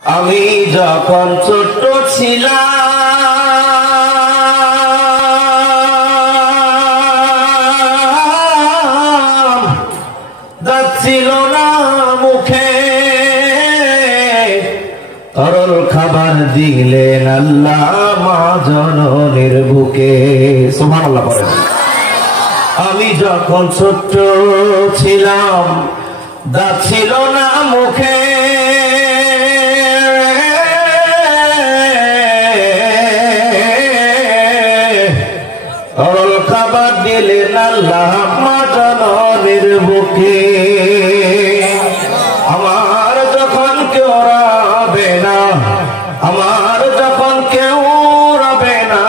আমি যখন ছোট ছিলাম যাচ্ছিল না মুখে তরল খাবার দিলেন আল্লাহ মা জননীর বুকে। সুবহানাল্লাহ বলেন। আমি যখন ছোট ছিলাম যাচ্ছিল না মুখে তরল খাবার দিলেন আল্লাহ মা জননীর বুকে। আমার যখন কেউ রবে না, আমার যখন কেউ রবে না,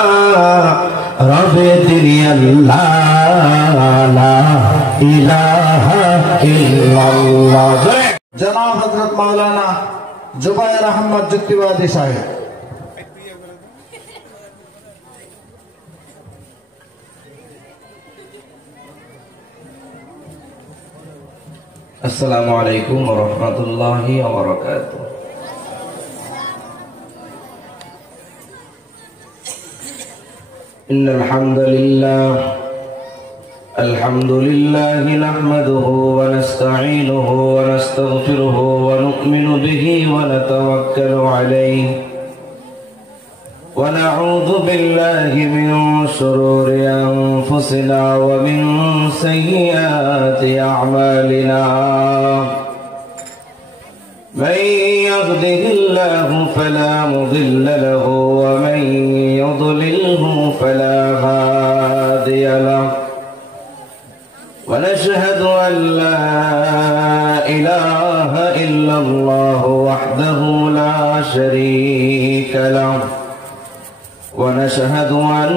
রবে তিনি আল্লাহ লা ইলাহা ইল্লাল্লাহ। জনাব হযরত মাওলানা জুবায়ের আহমদ যুক্তিবাদী সাহেব। আসসালামু আলাইকুম ওয়া রাহমাতুল্লাহি ওয়া বারাকাতুহু। ইন্নাল হামদালিল্লাহ আলহামদুলিল্লাহি নাহমাদুহু ওয়া নাস্তাঈনুহু ওয়া নাস্তাগফিরুহু ওয়া নু'মিনু বিহি ওয়া নাতাওয়াক্কালু আলাইহি ونعوذ بالله من شرور أنفسنا ومن سيئات أعمالنا من يهده الله فلا مضل له ومن يضلله فلا هادي له ونشهد أن لا إله إلا الله وحده لا شريك له ونشهد أن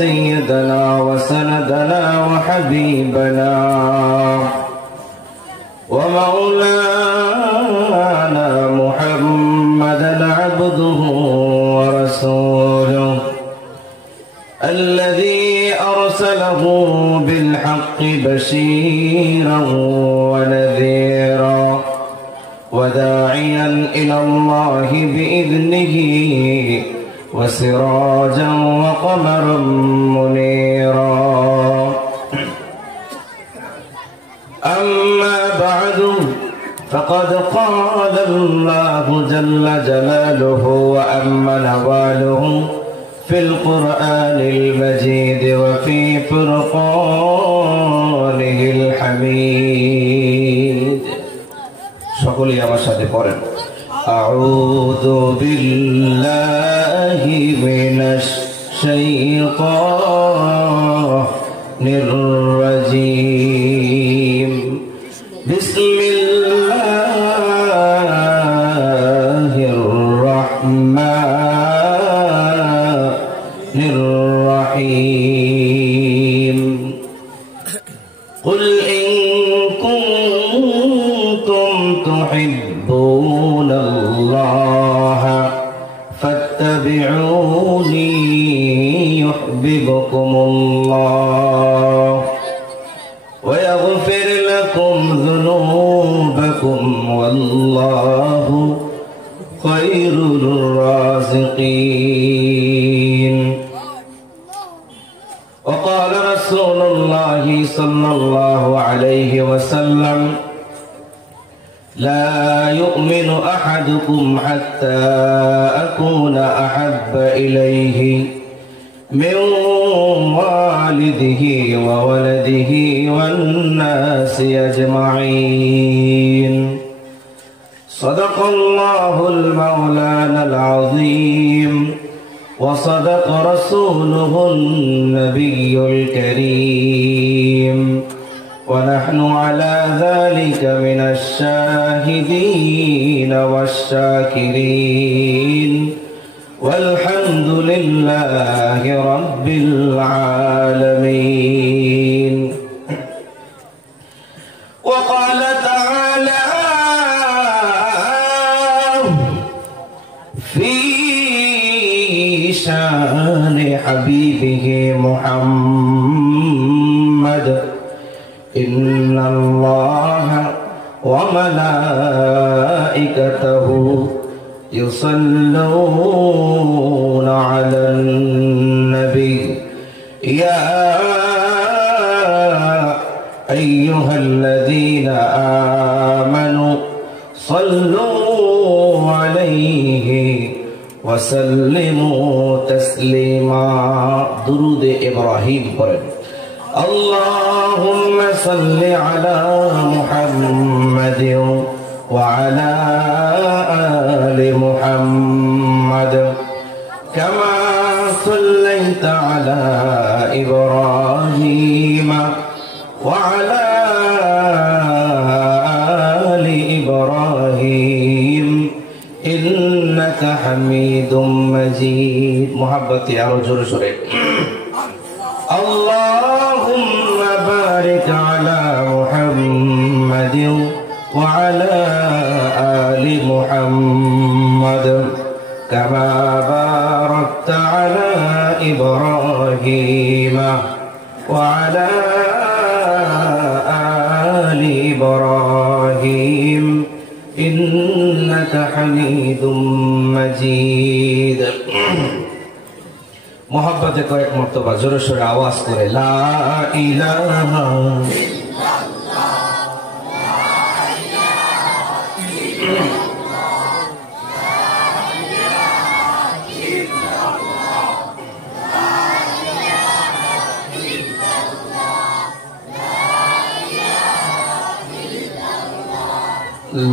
سيدنا وسندنا وحبيبنا ومولانا محمدا عبده ورسوله الذي أرسله بالحق بشيرا ونذيرا وداعيا إلى الله بإذنه وسراجا وقمرا منيرا. أما بعد فقد قال الله جل جلاله وأما نواله في القرآن المجيد وفي فرقانه الحميد. সকলে আমার সাথে পড়েন أعوذ بالله من الشيطان الرجيم. بسم الله الرحمن الرحيم. قل إن كنتم تحبون الله فاتبعوني يحببكم الله ويغفر لكم ذنوبكم والله خير الرازقين. وقال رسول الله صلى الله عليه وسلم لا يؤمن أحدكم حتى أكون أحب إليه من والده وولده والناس أجمعين. صدق الله المولانا العظيم وصدق رسوله النبي الكريم ونحن على ذلك من الشاهدين والشاكرين والحمد لله رب العالمين. وقال تعالى في شان حبيبه محمد إن الله وملائكته يصلون على النبي يا أيها الذين آمنوا صلوا عليه وسلموا تسليما درود إبراهيم قرن اللهم صل على محمد وعلى آل محمد كما صليت على إبراهيم وعلى آل إبراهيم إنك حميد مجيد محبتي أرجو شريك اللهم بارك على محمد وعلى آل محمد كما باركت على إبراهيم وعلى آل إبراهيم إنك حميد مجيد मोहब्बते कয়েক मर्तबा जोरे सोरे आवाज करे ला इलाहा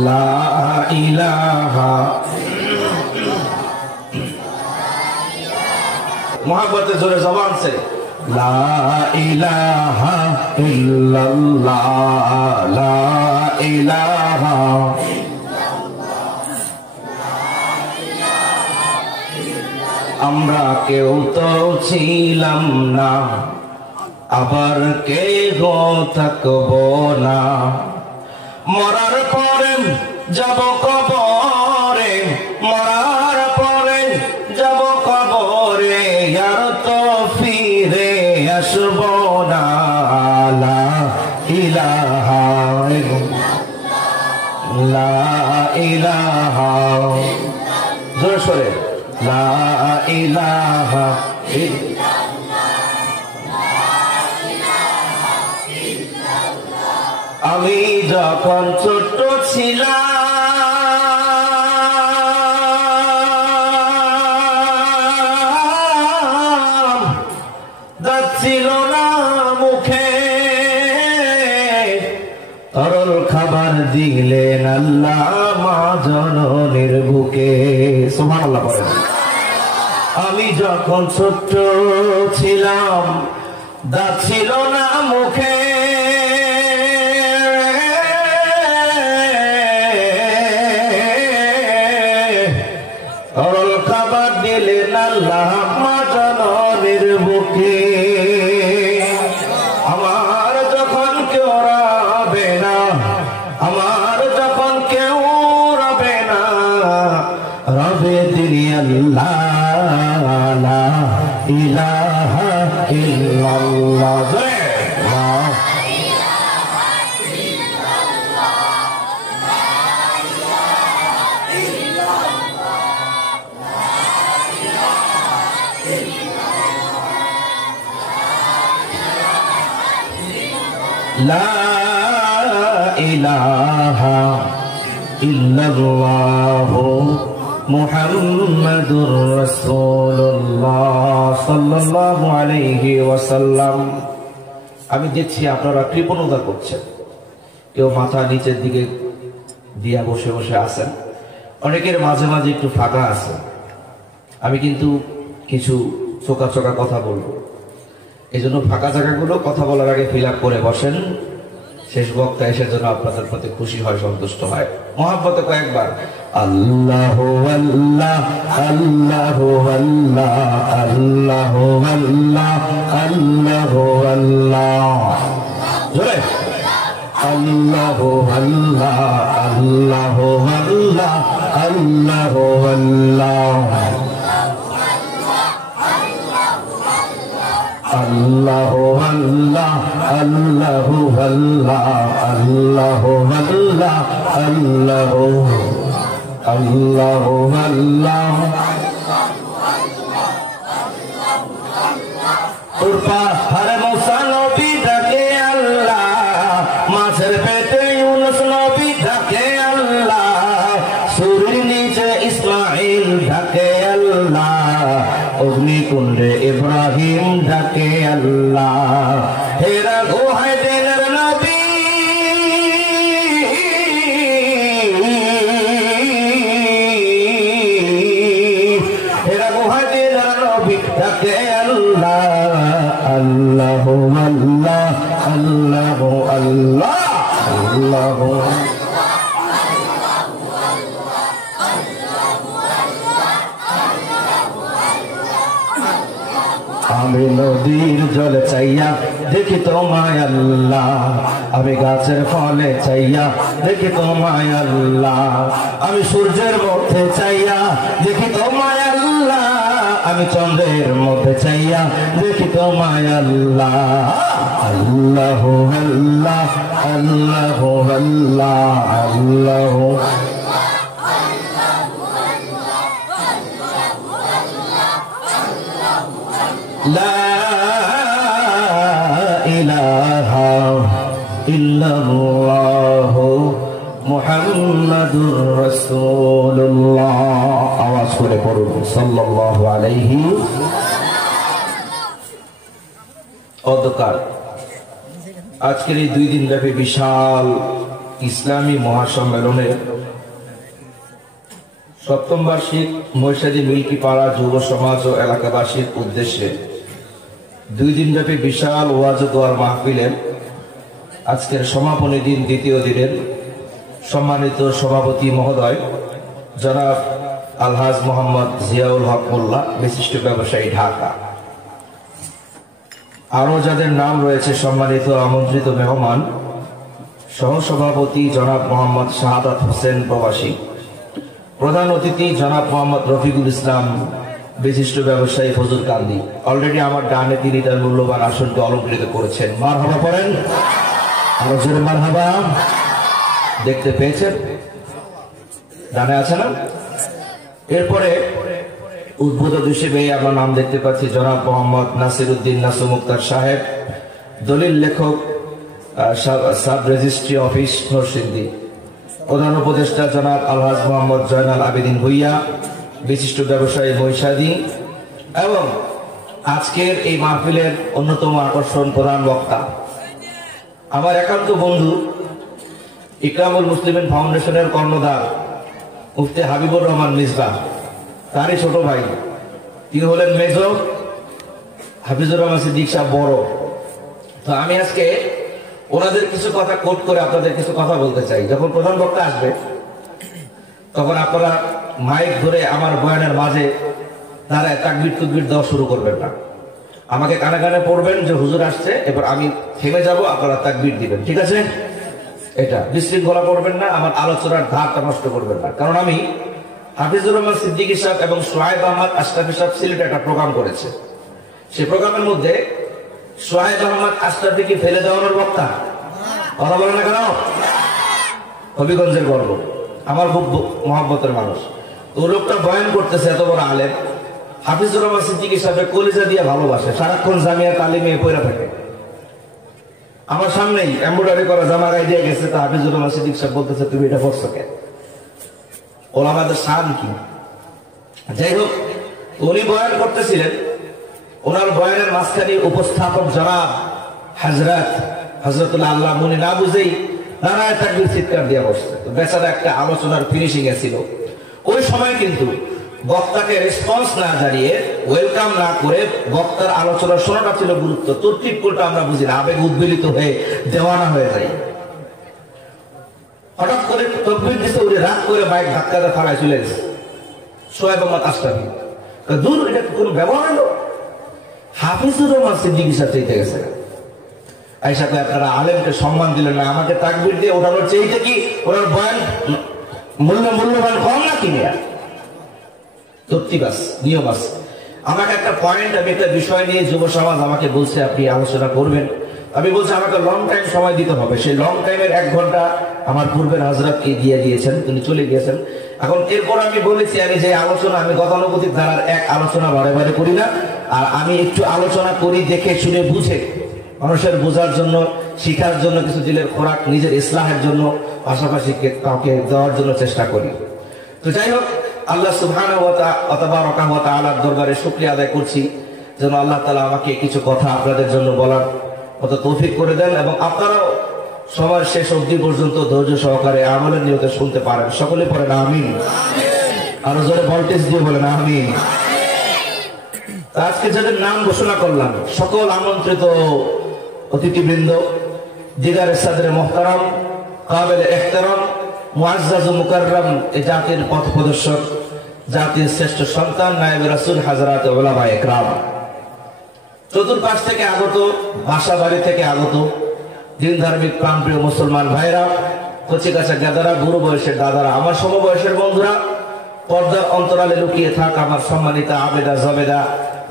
ला इलाहा मोहब्बत जोरे जबान से ला इलाहा इल्लल्लाह ला इलाहा আমরা কেউ তো ছিলাম না আবার কেহ থাকবো না মরার পরে যাব কবরে মরার পরে যাব কবরে আর তো ফিরে আসব না লা ইলাহা লা ইলাহা জোরে সোরে লা ইলাহা আমি যখন ছোট ছিলাম দাঁত ছিল না মুখে তরল খাবার দিলেন আল্লাহ মা জননীর বুকে সুবহানাল্লাহ বলেন আমি যখন ছোট ছিলাম দাঁত ছিল না মুখে তরল খাবার দিলেন আল্লাহ মা জননীর বুকে আমার যখন কেউ রবে না আমার যখন কেউ রবে না রবে তিনি আল্লাহ লা ইলাহা ইল্লাল্লাহ لا إله إلا الله محمد رسول الله صلى الله عليه وسلم আমি দেখছি আপনারা কৃপণতা করছেন কেউ মাথা নিচের দিকে দিয়া বসে বসে আছেন অনেকের মাঝে মাঝে একটু ফাঁকা আছে আমি কিন্তু কিছু চোকা চোকা কথা বলবো এজন্য ফাঁকা জায়গাগুলো কথা বলার আগে ফিল আপ করে বসেন শেষ বক্তা এসে যেন আপনাদের প্রতি খুশি হয় সন্তুষ্ট হয় মহব্বতে কয়েকবার আল্লাহু আল্লাহ আল্লাহু আল্লাহ আল্লাহু আল্লাহ আল্লাহু আল্লাহ জোরে আল্লাহু আল্লাহ আল্লাহু আল্লাহ আল্লাহু আল্লাহ আল্লাহু আল্লাহ আল্লাহু আল্লাহ আল্লাহু আল্লাহ আল্লাহু আল্লাহ আল্লাহ তোর পাহাড়ে মুসা নবী ডাকে আল্লাহ, মাছের পেটে ইউনুস নবী ডাকে আল্লাহ, সূর্যের নিচে ইসমাঈল ডাকে আল্লাহ, অগ্নিকুণ্ডে ইব্রাহিম ডাকে আল্লাহ, হেরা গুহায় দিনের নবী হেরা গুহায় দিনের নবী ডাকে আল্লাহ, আল্লাহ আল্লাহ আল্লাহ আল্লাহ আল্লাহ। আমি নদীর জল চাইয়া দেখি তোমায় আল্লাহ, আমি গাছের ফলে চাইয়া দেখি তোমায় আল্লাহ, আমি সূর্যের মধ্যে চাইয়া দেখি তোমায় আল্লাহ, আমি চন্দ্রের মধ্যে চাইয়া দেখি তোমায় আল্লাহ, আল্লাহ আল্লাহ আল্লাহ আল্লাহ আল্লাহ। লা ইলাহা ইল্লাল্লাহ মুহাম্মাদুর রাসূলুল্লাহ। আওয়াজ করে পড়ুন সাল্লাল্লাহু আলাইহি। অন্ধকার আজকের এই 2 দিন ব্যাপী বিশাল ইসলামী মহাসম্মেলনে 7ম বার্ষিক মহিষাদী মিল্কিপাড়া যুব সমাজ ও এলাকাবাসীর উদ্দেশ্যে 2 দিন ব্যাপী বিশাল ওয়াজ ও দোয়ার মাহফিলের আজকের সমাপনী দিন, দ্বিতীয় দিনের সম্মানিত সভাপতি মহোদয় জনাব আলহাজ মোহাম্মদ জিয়াউল হক মোল্লা, বিশিষ্ট ব্যবসায়ী, ঢাকা। আরো যাদের নাম রয়েছে সম্মানিত আমন্ত্রিত মেহমান, সহসভাপতি জনাব মোহাম্মদ শাহাদাত হোসেন প্রবাসী, প্রধান অতিথি জনাব মোহাম্মদ রফিকুল ইসলাম, বিশিষ্ট ব্যবসায়ী ফজুল কান্দি। অলরেডি আমার ডানে তিনি তার মূল্যবান আসনকে অলঙ্কৃত করেছেন। মারহাবা পড়েন, আরো জোরে মারহাবা। দেখতে পেয়েছেন, ডানে আছে না? এরপরে উদ্বোধক হিসেবে আমার নাম দেখতে পাচ্ছি জনাব মোহাম্মদ নাসিরউদ্দিন নাসু মুক্তার সাহেব, দলিল লেখক, সাব রেজিস্ট্রি অফিস নরসিংদী। প্রধান উপদেষ্টা জনাব আলহাজ মোহাম্মদ জয়নাল আবেদিন ভুইয়া, বিশিষ্ট ব্যবসায়ী মহিষাদী। এবং আজকের এই মাহফিলের অন্যতম আকর্ষণ, প্রধান বক্তা আমার একান্ত বন্ধু ইকরামুল মুসলিমিন ফাউন্ডেশনের কর্ণধার মুফতি হাবিবুর রহমান মিসবাহ, তারই ছোট ভাই। তিনি হলেন মেজর, হাফিজুর রহমান সিদ্দিক সাহেব বড়। তো আমি আজকে ওনাদের কিছু কথা কোট করে আপনাদের কিছু কথা বলতে চাই। যখন প্রধান বক্তা আসবে তখন আপনারা মাইক ধরে আমার বয়ানের মাঝে তারা তাকবীর তুকবীর দেওয়া শুরু করবেন না, আমাকে কানে কানে পড়বেন যে হুজুর আসছে, এবার আমি থেমে যাব, আপনারা তাকবীর দিবেন, ঠিক আছে? এটা বিশৃঙ্খলা করবেন না, আমার আলোচনার ধারটা নষ্ট করবেন না। কারণ আমি হাফিজুর রহমান সিদ্দিকী সাহেব এবং সোহাইব আহমদ আশরাফি সাহেব সিলেটে একটা প্রোগ্রাম করেছে। সেই প্রোগ্রামের মধ্যে সোহাইব আহমদ আশরাফিকে ফেলে দেওয়ানোর বক্তা, কথা বলে না কেন? হবিগঞ্জের গর্ব, আমার খুব মহব্বতের মানুষ। তো লোকটা বয়ান করতেছে, এত বড় আলেম, হাফিজুর রহমান সিদ্দিকী সাহেব কলিজা দিয়ে ভালোবাসে, সারাক্ষণ জামিয়া তালিমে পড়ে থাকে। আমার সামনেই এমব্রয়ডারি করা জামা গায়ে দিয়ে গেছে, তা হাফিজুর রহমান সিদ্দিকী সাহেব বলতেছে তুমি এটা করছো কেন? ওলামাদের শান কি? যাই হোক, উনি বয়ান করতেছিলেন, ওনার বয়ানের মাঝখানে উপস্থাপক জনাব হযরতুল্লাহ আল্লাহ মুনি না বুঝেই নারায় তাকবীর চিৎকার দিয়ে বসছে। বেচারা একটা আলোচনার ফিনিশিং এ ছিল। ওই সময় কিন্তু বক্তাকে রেসপন্স না জানিয়ে, ওয়েলকাম না করে বক্তার আলোচনা শোনাটা ছিল গুরুত্ব। তরতিব কোনটা আমরা বুঝি না, আবেগ উদ্বেলিত হয়ে দেওয়ানা হয়ে যায়। হঠাৎ করে তাকবীর দিতে উনি রাগ করে বাইক ধাক্কাতে ফালায় চলে গেছে। সোহাইব আহমদ আশরাফি দূর, এটা কোন ব্যবহার হলো? হাফিজুর রহমান সিদ্দিকী সাহেব চাইতে গেছে, এই সাথে আপনারা আলেমকে সম্মান দিলেন না, আমাকে তাকবীর দিয়ে ওঠানোর চাইতে কি ওনার বয়ান মূল্যবান কম না কিনে? তর্তিবাস, নিয়ম আছে। আমাকে একটা পয়েন্ট, আমি একটা বিষয় নিয়ে যুব সমাজ আমাকে বলছে আপনি আলোচনা করবেন, আমি বলছি আমাকে লং টাইম সময় দিতে হবে। সেই লং টাইমের 1 ঘন্টা আমার পূর্বের হাজরাতকে দিয়ে দিয়েছেন, তিনি চলে গিয়েছেন। এখন এরপর আমি বলেছি আমি যে আলোচনা আমি গতানুগতিক ধারার এক আলোচনা বারে বারে করি না, আর আমি একটু আলোচনা করি দেখে শুনে বুঝে মানুষের বোঝার জন্য, শিখার জন্য, কিছু দিলের খোরাক, নিজের ইসলাহের জন্য, পাশাপাশি কাউকে দেওয়ার জন্য চেষ্টা করি। তো যাই হোক, আল্লাহ সুবহানাহু ওয়া তাআলার দরবারে শুকরিয়া আদায় করছি যেন আল্লাহ তাআলা আমাকে কিছু কথা আপনাদের জন্য বলার মতো তৌফিক করে দেন, এবং আপনারাও সময় শেষ অবধি পর্যন্ত ধৈর্য সহকারে আমলের নিয়তে শুনতে পারেন। সকলে পড়েন আমিন। আরো জোরে ভোল্টেজ দিয়ে বলেন আমিন। আজকে যাদের নাম ঘোষণা করলাম, সকল আমন্ত্রিত অতিথিবৃন্দ, দিদারে সাদরে মোহতারাম, কাবিলে ইহতিরাম, মুআজ্জাজ ও মুকাররম, এই জাতির পথ প্রদর্শক, জাতির শ্রেষ্ঠ সন্তান, নায়েবে রাসূল হযরত উলামায়ে ইকরাম, চতুর্পাশ থেকে আগত, বাসা বাড়ি থেকে আগত দিন ধার্মিক প্রাণপ্রিয় মুসলমান ভাইরা, কচিকাচা গাদারা, বুড়ো বয়সের দাদারা, আমার সমবয়সের বন্ধুরা, পর্দার অন্তরালে লুকিয়ে থাক আমার সম্মানিতা আবেদা জবেদা,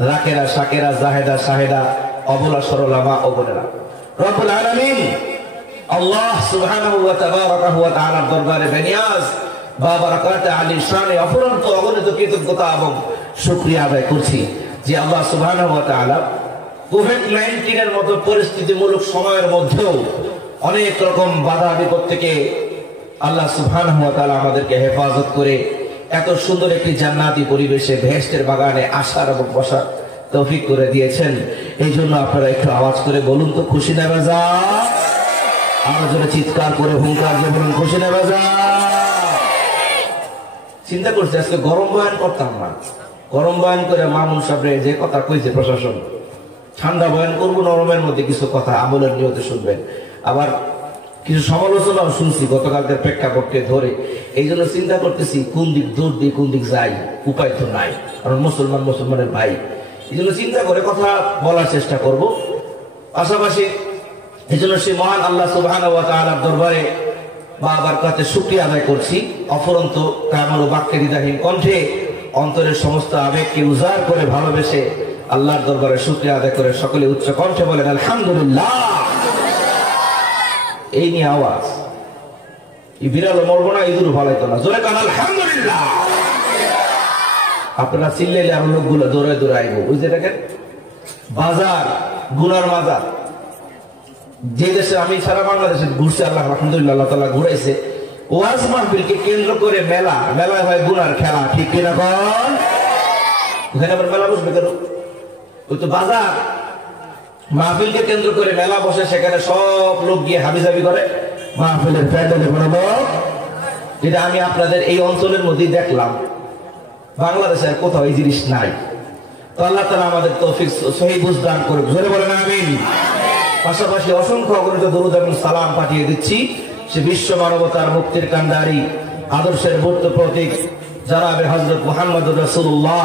রাকেরা শাকেরা, জাহেদা শাহেদা, অবলা সরলা মা ও বোনেরা, রব্বুল আলামিন আল্লাহ সুবহানাহু ওয়া তাআলার দরবারে বেনিয়াজ বা বারাকাতে আলী শানে অফুরন্ত অগণিত কৃতজ্ঞতা এবং শুকরিয়া আদায় করছি যে আল্লাহ সুবহানাহু ওয়া তাআলা কোভিড-19 এর মতো পরিস্থিতিমূলক সময়ের মধ্যেও অনেক রকম বাধা বিপদ থেকে আল্লাহ সুবহানাহু ওয়া তাআলা আমাদেরকে হেফাজত করে এত সুন্দর একটি জান্নাতি পরিবেশে, বেহেশতের বাগানে আসার এবং বসার তৌফিক করে দিয়েছেন। এই জন্য আপনারা একটু আওয়াজ করে বলুন তো খুশি না বেজা? আরো জোরে চিৎকার করে হুঙ্কার দিয়ে বলুন খুশি না বেজা? চিন্তা করছি আজকে গরম বয়ান করতাম না, গরম বয়ান করে মামুন সাহেব যে কথা কইছে প্রশাসন, ঠান্ডা বয়ান করবো, নরমের মধ্যে কিছু কথা আমলের নিয়তে শুনবেন। আবার কিছু সমালোচনাও শুনছি গতকালকের প্রেক্ষাপটকে ধরে, এই জন্য চিন্তা করতেছি কোন দিক দৌড় দিয়ে কোন দিক যাই, উপায় তো নাই, কারণ মুসলমানের ভাই। এই জন্য চিন্তা করে কথা বলার চেষ্টা করব। পাশাপাশি এই জন্য সেই মহান আল্লাহ সুবহানাহু ওয়া তাআলার দরবারে বাবার কাছে শুকরিয়া আদায় করছি, অফুরন্ত কামাল ও বাক্যে হৃদয়হীন কণ্ঠে অন্তরের সমস্ত আবেগকে উজাড় করে ভালোবেসে আল্লাহর দরবারে শুকরিয়া আদায় করে সকলে উচ্চ কণ্ঠে বলেন আলহামদুলিল্লাহ। এই নিয়ে আওয়াজ, এই বিড়াল মরবো না, ইঁদুর ভালাইতো না, জোরে কান আলহামদুলিল্লাহ। আপনারা চিল্লাইলে আরো লোকগুলো দৌড়ে দৌড়ে আইব। ওই যে দেখেন বাজার, গুনার বাজার, যে দেশে আমি সারা বাংলাদেশে ঘুরছি, আল্লাহ আলহামদুলিল্লাহ আল্লাহ তাআলা ঘুরাইছে, ওয়াজ মাহফিলকে কেন্দ্র করে মেলা, মেলায় হয় গুনার খেলা, ঠিক কিনা কোন? ওখানে আবার মেলা বসবে কেন? ওই তো বাজার, মাহফিলকে কেন্দ্র করে মেলা বসে, সেখানে সব লোক গিয়ে হাবিজাবি করে, মাহফিলের প্যান্ডেলে কোনো লোক। যেটা আমি আপনাদের এই অঞ্চলের মধ্যেই দেখলাম, বাংলাদেশে আর কোথাও এই জিনিস নাই। তো আল্লাহ তাআলা আমাদের তৌফিক সহি বুঝদান করে, জোরে বলেন আমিন। পাশাপাশি অসংখ্য অগণিত দরুদ এবং সালাম পাঠিয়ে দিচ্ছি সে বিশ্ব মানবতার মুক্তির কান্ডারি, আদর্শের বৌদ্ধ প্রতীক জনাবে হযরত মুহাম্মদুর রাসূলুল্লাহ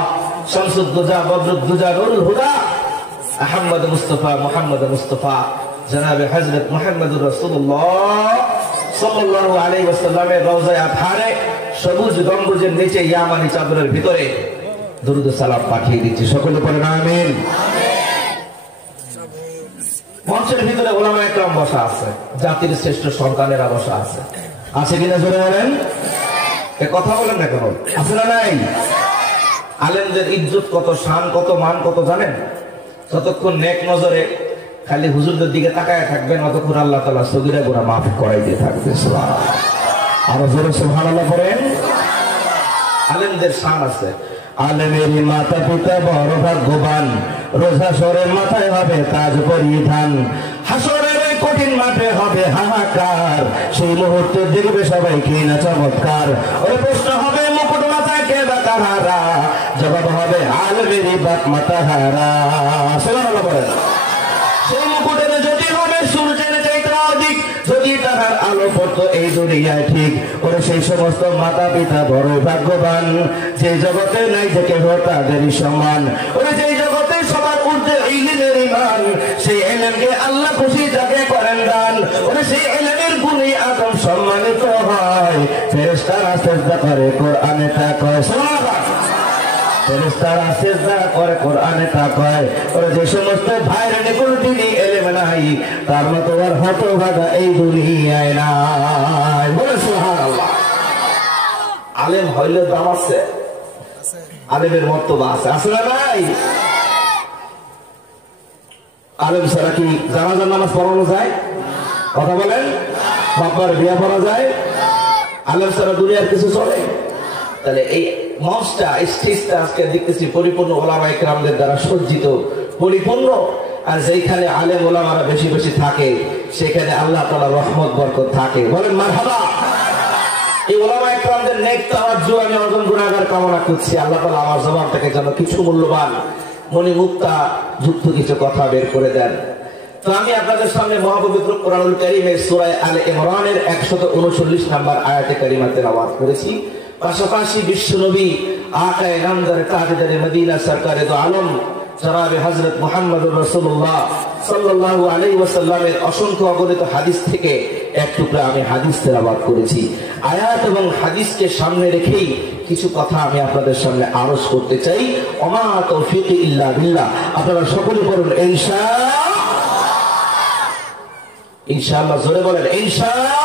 শামসুদ্দুজা বদরুদ্দুজা নুরুল হুদা আহমদ মুস্তাফা জনাবে হযরত মুহাম্মদুর রাসূলুল্লাহ সাল্লাল্লাহু আলাইহি ওয়াসাল্লামের রওজায়ে আতহারে সবুজ গম্বুজের নিচে ইয়ামানি চাদরের ভিতরে দরুদ ও সালাম পাঠিয়ে দিচ্ছি। সকলে পড়েন আমিন। মঞ্চের ভিতরে উলামায়ে কেরাম বসা আছে, জাতির শ্রেষ্ঠ সন্তানেরা বসা আছে, আছে কিনা জোরে বলেন? এ কথা বলেন না কেন? আছে না নাই? আলেমদের ইজ্জত কত, শান কত, মান কত জানেন? যতক্ষণ নেক নজরে খালি হুজুরদের দিকে তাকায় থাকবেন, ততক্ষণ আল্লাহ তাআলা সগীরা গুনাহ মাফ করাই দিয়ে থাকবে। সুবহানাল্লাহ। আরো জোরে সুবহানাল্লাহ পড়েন। আলেমদের শান আছে। আলেমের মাতা পিতা বড় ভাগ্যবান, রোজা সরে মাথায় হবে তাজ পরিধান, হাসরের কঠিন মাঠে হবে হাহাকার, সেই মুহূর্তে দেখবে সবাই কি না চমৎকার। ওই প্রশ্ন হবে মুকুট মাথায় কে বা কাহারা, জবাব হবে আলেমেরই বাপ মাতা হারা। সুবহানাল্লাহ বলেন। সেই মুকুটের যদি হবে সূর্যের চাইতে অধিক, যদি তাহার আলো পড়তো এই দুনিয়ায় ঠিক, ওরে সেই সমস্ত মাতা পিতা বড় ভাগ্যবান, যে জগতে নাই যে কেহ তাদেরই সমান, ওরে যেই জগতে সবার ঊর্ধ্বে ইলমের ঈমান, সেই ইলমকে আল্লাহ খুশি যাকে করেন দান, ওরে সেই ইলমের গুণী আদম সম্মানিত হয়, ফেরেশতারা সিজদা করে কোরআনে তা কয়। সুবহানাল্লাহ। ফেরেশতারা সিজদা করে কোরআনে তা কয়, ওরে যে সমস্ত ভাইয়ের নিকট দিনই ইলম নাই, তার মতো আর হতভাগা এই দুনিয়ায় নাই। বলে সুবহানাল্লাহ। আলেম হইলে দাম আছে, আলেমের মর্তবা আছে, আছে না নাই? আলেম ছাড়া কি জানাজার নামাজ পড়ানো যায়? কথা বলেন। বাবার বিয়া পড়া যায়? আলেম ছাড়া দুনিয়ার কিছু চলে? তাহলে এই মঞ্চটা, স্টেজটা আজকে দেখতেছি পরিপূর্ণ ওলামা ইকরামদের দ্বারা সজ্জিত, পরিপূর্ণ। আর যেখানে আলেম ওলামারা বেশি বেশি থাকে সেখানে আল্লাহ তাআলার রহমত বরকত থাকে। বলেন মারহাবা। এই ওলামা ইকরামদের নেক তাওয়াজ্জু আমি অর্জন গুনাহগার কামনা করছি। আল্লাহ তাআলা আমার জবান থেকে যেন কিছু মূল্যবান মণিমুক্তা যুক্ত কিছু কথা বের করে দেন। তো আমি আপনাদের সামনে মহাপবিত্র কোরআনুল কারীমের সূরা আলে ইমরানের 139 নম্বর আয়াতে কারিমা তেলাওয়াত করেছি। পাশাপাশি বিশ্বনবী আকায়ে নামদার তাজদারে মদিনা সরকারে দো আলম জনাবে হযরত মুহাম্মদুর রাসূলুল্লাহ সাল্লাল্লাহু আলাইহি ওয়াসাল্লামের অসংখ্য অগণিত হাদিস থেকে এক টুকরা আমি হাদিস তেলাওয়াত করেছি। আয়াত এবং হাদিসকে সামনে রেখেই কিছু কথা আমি আপনাদের সামনে আরজ করতে চাই। ওমা তৌফিক ইল্লা বিল্লাহ। আপনারা সকলে বলুন ইনশাআল্লাহ। জোরে বলেন ইনশাআল্লাহ।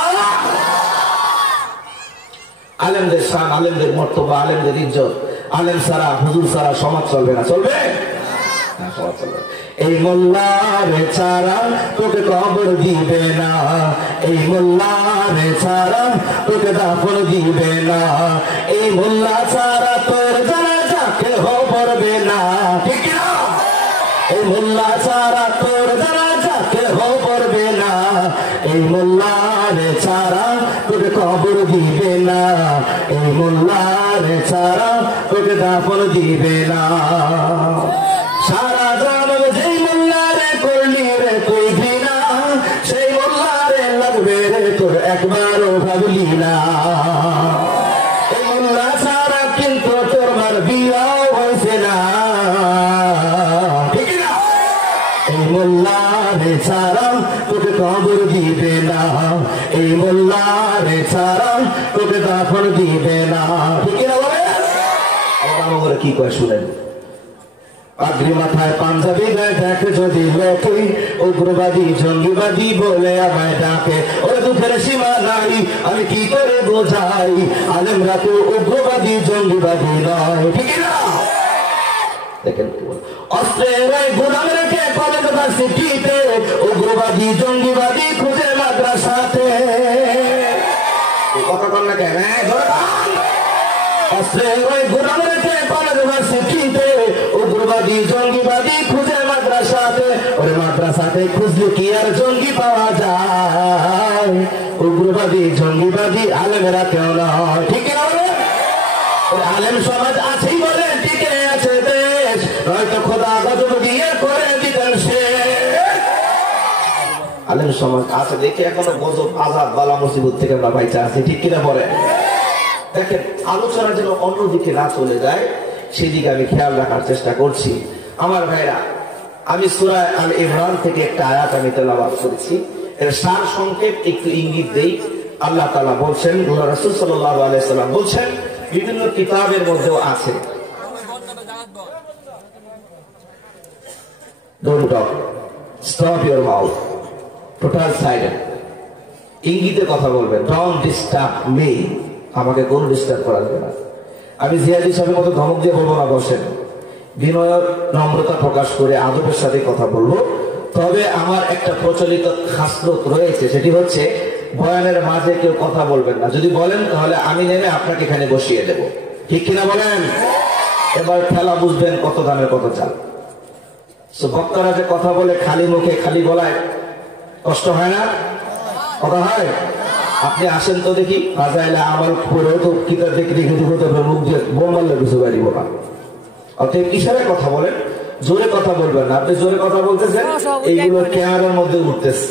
আলেমদের শান, আলেমদের মর্তবা, আলেমদের ইজ্জত, আলেম ছাড়া হুজুর ছাড়া সমাজ চলবে না। চলবে? এই মোল্লারে ছাড়া তোকে কবর দিবে না, এই মোল্লারে ছাড়া তোকে দাফন দিবে না, এই মোল্লা ছাড়া তোর জানাজাকে পড়বে না, ঠিক না? এই মোল্লা ছাড়া তোর জানাজাকে পড়বে না, এই মোল্লারে ছাড়া তোকে কবর দিবে না, এই মোল্লারে ছাড়া তোকে দাফন দিবে না। সারা জানব যেই মোল্লারে করলি রে তুই ঘৃণা, সেই মোল্লারে লাগবে রে তোর একবারও ভাবলি না। এই মোল্লা ছাড়া কিন্তু তোর মার বিয়াও হয়েছে না, ঠিক না? এই মোল্লারে ছাড়া তোকে কবর দিবে না, এই মোল্লারে ছাড়া তোকে দাফন দিবে না, ঠিক না? বলে আমার কি কয় শুনেন। পাগড়ি মাথায় পাঞ্জাবি গায়ে দেখে যদি লোকে উগ্রবাদী জঙ্গিবাদী বলে আমায় ডাকে, ওরে দুঃখের সীমা নাই আমি কি করে বোঝাই, আলেমরা তো উগ্রবাদী জঙ্গিবাদী নয়, ঠিক না? দেখেন অস্ত্রের গোলাম রেখে কলেজ ভার্সিটিতে উগ্রবাদী জঙ্গিবাদী খুঁজে মাদ্রাসাতে, কথা বল না কেন? অস্ত্রের গোলাম রেখে কলেজ ভার্সিটিতে উগ্রবাদী জঙ্গিবাদী খুঁজে মাদ্রাসাতে, ওরে মাদ্রাসাতে খুঁজলে কি আর জঙ্গি পাওয়া যায়, উগ্রবাদী জঙ্গিবাদী আলেমেরা কেউ নয়, ঠিক না? আলেম সমাজ আছেই বলে টিকে আছে দেশ, হয়তো খোদা গজব দিয়ে করে দিতেন শেষ। আলেম সমাজ আছে দেখে এখনো গজব আযাব বালা মুসিবত থেকে আমরা বাইচা আছি, ঠিক কিনা বলে? দেখেন আলোচনা যেন অন্যদিকে না চলে যায় সেদিকে আমি খেয়াল রাখার চেষ্টা করছি। আমার ভাইরা, আমি সূরা আল ইমরান থেকে একটা আয়াত আমি তেলাওয়াত করেছি, এর সার সংক্ষেপ একটু ইঙ্গিত দেই। আল্লাহ তাআলা বলছেন, রাসূল সাল্লাল্লাহু আলাইহি ওয়াসাল্লাম বলছেন, বিভিন্ন কিতাবের মধ্যেও আছে, don't talk, stop your mouth, total silent. ইঙ্গিতে কথা বলবেন, ডোন্ট ডিস্টার্ব মি, আমাকে কোনো ডিস্টার্ব করা যাবে না। আমি জিয়াদি সাহেবের মতো ধমক দিয়ে বলবো না, বসেন। বিনয় নম্রতা প্রকাশ করে আদবের সাথে কথা বলবো। তবে আমার একটা প্রচলিত খাসলত রয়েছে, সেটি হচ্ছে বয়ানের মাঝে কেউ কথা বলবেন না, যদি বলেন তাহলে আমি নেমে আপনাকে এখানে বসিয়ে দেব, ঠিক কিনা বলেন? এবার খেলা বুঝবেন কত দামের কত চাল। বক্তারা যে কথা বলে খালি মুখে খালি গলায় কষ্ট হয় না? কথা হয়? আপনি আসেন তো দেখি, বাজাইলে আমার পরেও তো কিতাব দেখে দেখে মুখ দিয়ে বোম মারলে কিছু বাড়িব না। অতএব ইশারায় কথা বলেন, জোরে কথা বলবেন না। আপনি জোরে কথা বলতেছেন, এইগুলো ক্যামেরার মধ্যে উঠতেছে,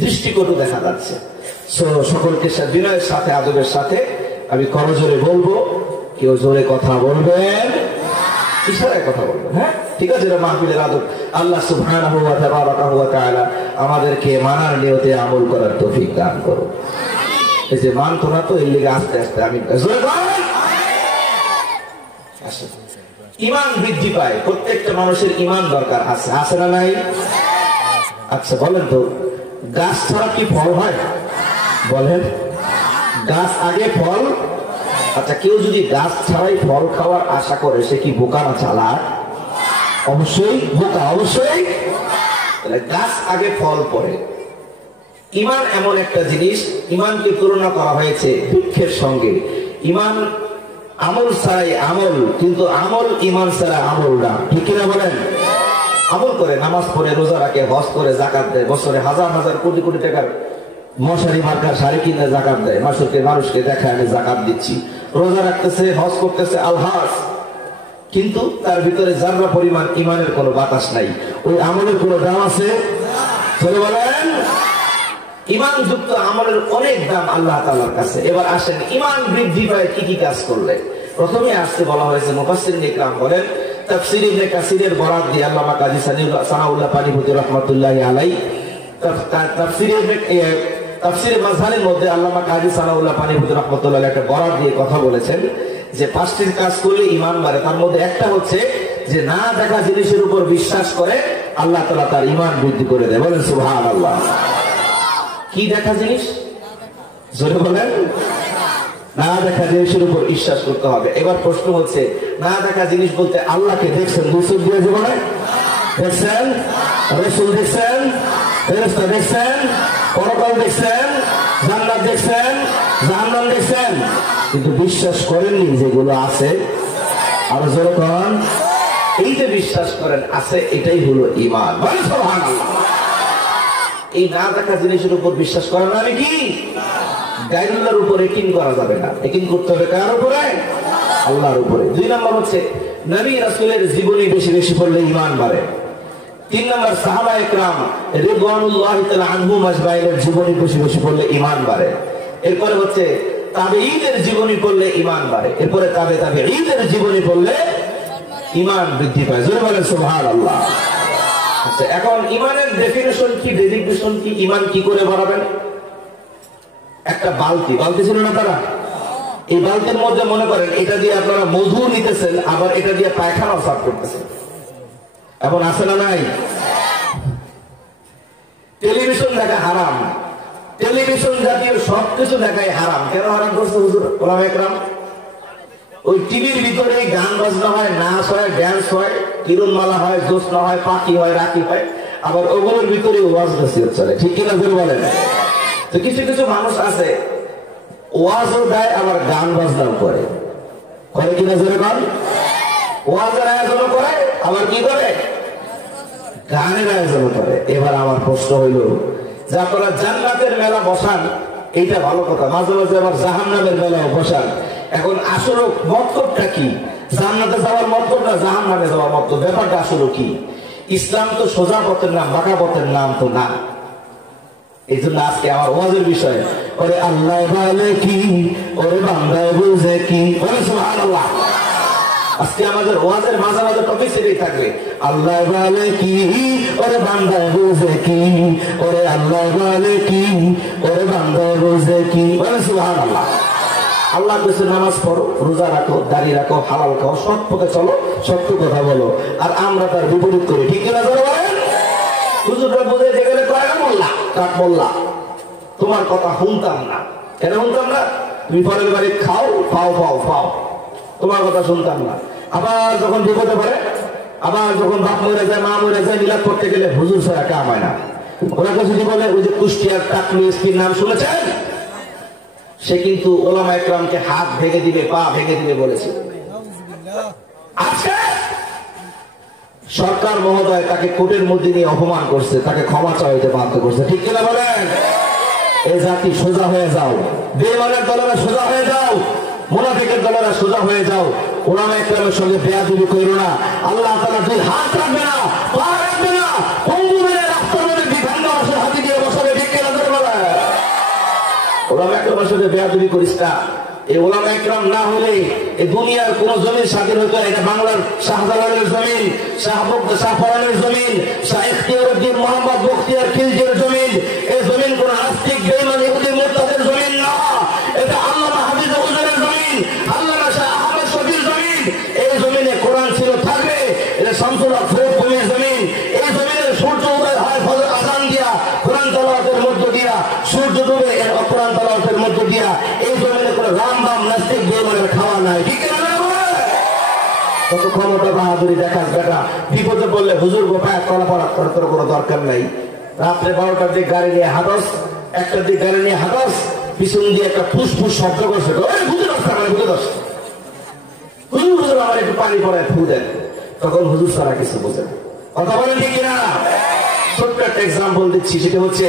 দৃষ্টিকটু দেখা যাচ্ছে। সকলকে বিনয়ের সাথে আদবের সাথে আমি করজোরে বলবো, কেউ জোরে কথা বলবেন, ইশারায় কথা বলবেন, হ্যাঁ ঠিক আছে? এটা মাহফিলের আদব। আল্লাহ সুবহানাহু ওয়া তাআলা আমাদেরকে মানার নিয়তে আমল করার তৌফিক দান করুন। এই যে মানতো না তো এর লেগে আস্তে আস্তে আমি ঈমান বৃদ্ধি পায়। প্রত্যেকটা মানুষের ঈমান দরকার আছে, আছে না নাই? আচ্ছা বলেন তো, গাছ ছাড়া কি ফল হয়? বলেন, গাছ আগে ফল আচ্ছা, কেউ যদি গাছ ছাড়াই ফল খাওয়ার আশা করে সে কি বোকা না চালাক? অবশ্যই বোকা, অবশ্যই। তাহলে গাছ আগে ফল পরে। ঈমান এমন একটা জিনিস, ঈমানকে তুলনা করা হয়েছে বৃক্ষের সঙ্গে। ঈমান আমল ছাড়াই আমল, কিন্তু আমল ঈমান ছাড়া আমল না, ঠিক কিনা বলেন? আমল করে, নামাজ পড়ে, রোজা রাখে, হজ করে, যাকাত দেয়, বছরে হাজার হাজার কোটি কোটি টাকার মশারি মার্কার শাড়ি কিনে যাকাত দেয়, মানুষকে দেখায় আমি যাকাত দিচ্ছি, রোজা রাখতেছে, হজ করতেছে, আলহাজ, কিন্তু তার ভিতরে জাররা পরিমাণ ঈমানের কোনো বাতাস নাই। ওই আমলের কোনো দাম আছে? চলে বলেন। ঈমান যুক্ত আমলের অনেক দাম আল্লাহ তাআলার কাছে। এবার আসেন, ঈমান বৃদ্ধি পায় কি কি কাজ করলে? প্রথমে আসতে বলা হয়েছে, মুফাসসিরিন ইকরাম বলেন, তাফসীর ইবনে কাসিরের বরাত দিয়ে আল্লামা কাজী সানাউল্লাহ পানিপতি রাহমাতুল্লাহি আলাইহি তাফসীরে মাযহারের মধ্যে আল্লামা কাজী সানাউল্লাহ পানিপতি রাহমাতুল্লাহি আলাইহি একটা বরাত দিয়ে কথা বলেছেন যে 5টি কাজ করলে ঈমান বাড়ে। তার মধ্যে একটা হচ্ছে যে না দেখা জিনিসের উপর বিশ্বাস করে আল্লাহ তাআলা তার ঈমান বৃদ্ধি করে দেয়। বলেন সুবহানাল্লাহ। কি দেখা জিনিস? জোরে বলেন। না দেখা জিনিসের উপর বিশ্বাস করতে হবে। এবার প্রশ্ন হচ্ছে, না দেখা জিনিস বলতে আল্লাহকে দেখছেন? দুসুর দিয়ে জীবনে দেখছেন, রাসূল দেখছেন, ফেরেশতা দেখছেন, পরকাল দেখছেন, জান্নাত দেখছেন, জাহান্নাম দেখছেন, কিন্তু বিশ্বাস করেননি যেগুলো আছে। আর যখন এই যে বিশ্বাস করেন আছে, এটাই হলো ঈমান। বলেন সুবহানাল্লাহ। এই না দেখা জিনিসের উপর বিশ্বাস করা মানে কি? গায়রুল্লাহর উপর ইয়াকিন করা যাবে না। ইয়াকিন করতে হবে কার উপরে? আল্লাহর উপরে। 2 নম্বর হচ্ছে নবী রাসূলের জীবনী বেশি বেশি পড়লে ঈমান বাড়ে। 3 নম্বর সাহাবায়ে কেরাম রিদওয়ানুল্লাহি তাআলা আনহুম আজমাইনের জীবনী বেশি বেশি পড়লে ঈমান বাড়ে। এরপরে হচ্ছে তাবেঈদের জীবনী পড়লে ঈমান বাড়ে। এরপরে তাবেঈদের জীবনী পড়লে ঈমান বৃদ্ধি পায়। জোরে বলেন সুবহানাল্লাহ। আচ্ছা, এখন ঈমানের ডেফিনিশন কি, ডেজিগনেশন কি, ঈমান কি করে বাড়াবেন? একটা বালতি ছিল না তারা? এই বালতির মধ্যে মনে করেন এটা দিয়ে আপনারা মধু নিতেছেন, আবার এটা দিয়ে পায়খানাও সাফ করতেছেন। এখন আছে না নাই? টেলিভিশন দেখা হারাম, টেলিভিশন জাতীয় সবকিছু দেখাই হারাম। কেন হারাম করছে হুজুর? ওলামায়ে কেরাম ওই টিভির ভিতরে গান বাজনা হয়, নাচ হয়, ড্যান্স হয়, কিরণমালা হয়, জ্যোৎস্না হয়, পাখি হয়, রাখি হয়, আবার ওগুলোর ভিতরে ওয়াজ নসিহত চলে, ঠিক কিনা বলেন? তো কিছু কিছু মানুষ আছে ওয়াজও দেয় আবার গান বাজনাও করে কিনা জোরে বল? ওয়াজের আয়োজন করে আবার কি করে? গানের আয়োজন করে। এবার আমার প্রশ্ন হইল যে আপনারা জান্নাতের মেলা বসান, এইটা ভালো কথা, মাঝে মাঝে আবার জাহান্নামের মেলাও বসান। এখন আসলে মতলবটা কি? জান্নাতে যাওয়ার মতলব না জাহান্নামে যাওয়ার মতলব? ব্যাপারটা আসলে কি? ইসলাম তো সোজা পথের নাম, বাঁকা পথের নাম তো না। এই জন্য আজকে আমার ওয়াজের বিষয়, ওরে আল্লাহ বলে কি, ওরে বান্দা বুঝে কি। বলে সুবহানাল্লাহ। আজকে আমাদের ওয়াজের মাঝে মাঝে টপিক সেটাই থাকবে, আল্লাহ বলে কি, ওরে বান্দা বুঝে কি, ওরে আল্লাহ বলে কি, ওরে বান্দা বুঝে কি। বলে সুবহানাল্লাহ। আল্লাহ কাছে নামাজ পড়ো, রোজা রাখো, দাড়ি রাখো, হালাল খাও, সৎ পথে চলো, সত্য কথা বলো, আর আমরা তার বিপরীত করি, ঠিক কিনা বলেন? হুজুররা বুঝে গেলে কয় মোল্লা কাক মোল্লা, তোমার কথা শুনতাম না। কেন শুনতাম না? তুমি পরের বাড়ি খাও, পাও পাও পাও, তোমার কথা শুনতাম না। আবার যখন বিপদে পড়ে, আবার যখন বাপ মরে যায়, মা মরে যায়, মিলাদ করতে গেলে হুজুর ছাড়া কাম হয় না। ওনাকে যদি বলে ওই যে কুষ্টিয়ার টাকলু এসপির নাম শুনেছেন, সে কিন্তু ওলামায়ে কেরামকে হাত ভেঙে দিবে, পা ভেঙে দিবে বলেছে। আজকে সরকার মহোদয় তাকে কোর্টের মধ্যে নিয়ে অপমান করছে, তাকে ক্ষমা চাইতে বাধ্য করছে, ঠিক কিনা বলেন? এই জাতি সোজা হয়ে যাও, বেঈমানের দলেরা সোজা হয়ে যাও, মুনাফিকের দলেরা সোজা হয়ে যাও, ওলামায়ে কেরামের সঙ্গে বেয়াদবি করো না। আল্লাহ তাআলা দুই হাত রাখবে না, পা রাখবে না, পঙ্গু মেরে রাস্তার মধ্যে বিধান দেওয়ার হাতে দিয়ে বসাবে, ঠিক কিনা বলেন? ওলামায়ে কেরামের সঙ্গে বেয়াদবি করিস না। এই ওলামায়ে কেরাম না হলে এই দুনিয়ার কোন জমির স্বাধীন হতো। এটা বাংলার শাহজালালের জমিন, শাহফরানের জমিন, শাহ ইখতিয়ারউদ্দিন মোহাম্মদ বখতিয়ার খিলজির জমিন। এই জমিন কোন আস্তিক বেঈমান ইহুদি মুরতাদের জমিন না, এটা আল্লামা হাফিজ হুজুরের জমিন, আল্লামা শাহ আহমদ শফির জমিন। এই জমিনে কোরআন ছিল, থাকবে। এটা শামসুল হক ফরিদপুরের জমিন। এই জমিনের সূর্য উদয় হয় ফজর আযান দিয়া, কোরআন তেলাওয়াতের মধ্য দিয়া, সূর্য ডুবে কোরআন তেলাওয়াতের মধ্য দিয়া। এই জমিনে কোনো রাম বাম নাস্তিক বেঈমানের কত ক্ষমতা বাহাদুরি দেখাস বেটা, বিপদে বললে হুজুর গোপায় কলা পড়া করার কোনো দরকার নাই। রাত্রে 12টার দিকে গাড়ি নিয়ে হাঁটস, 1টার দিকে গাড়ি নিয়ে হাঁটস, পিছন দিয়ে একটা ফুসফুস শব্দ করছে, হুজুর আসতে আমার বুঝে দশ হুজুর হুজুর আমার একটু পানি পড়ায় ফু দেন। তখন হুজুর ছাড়া কিছু বোঝেন, কথা বলেন ঠিক কিনা? ছোট্ট একটা এক্সাম্পল দিচ্ছি, সেটা হচ্ছে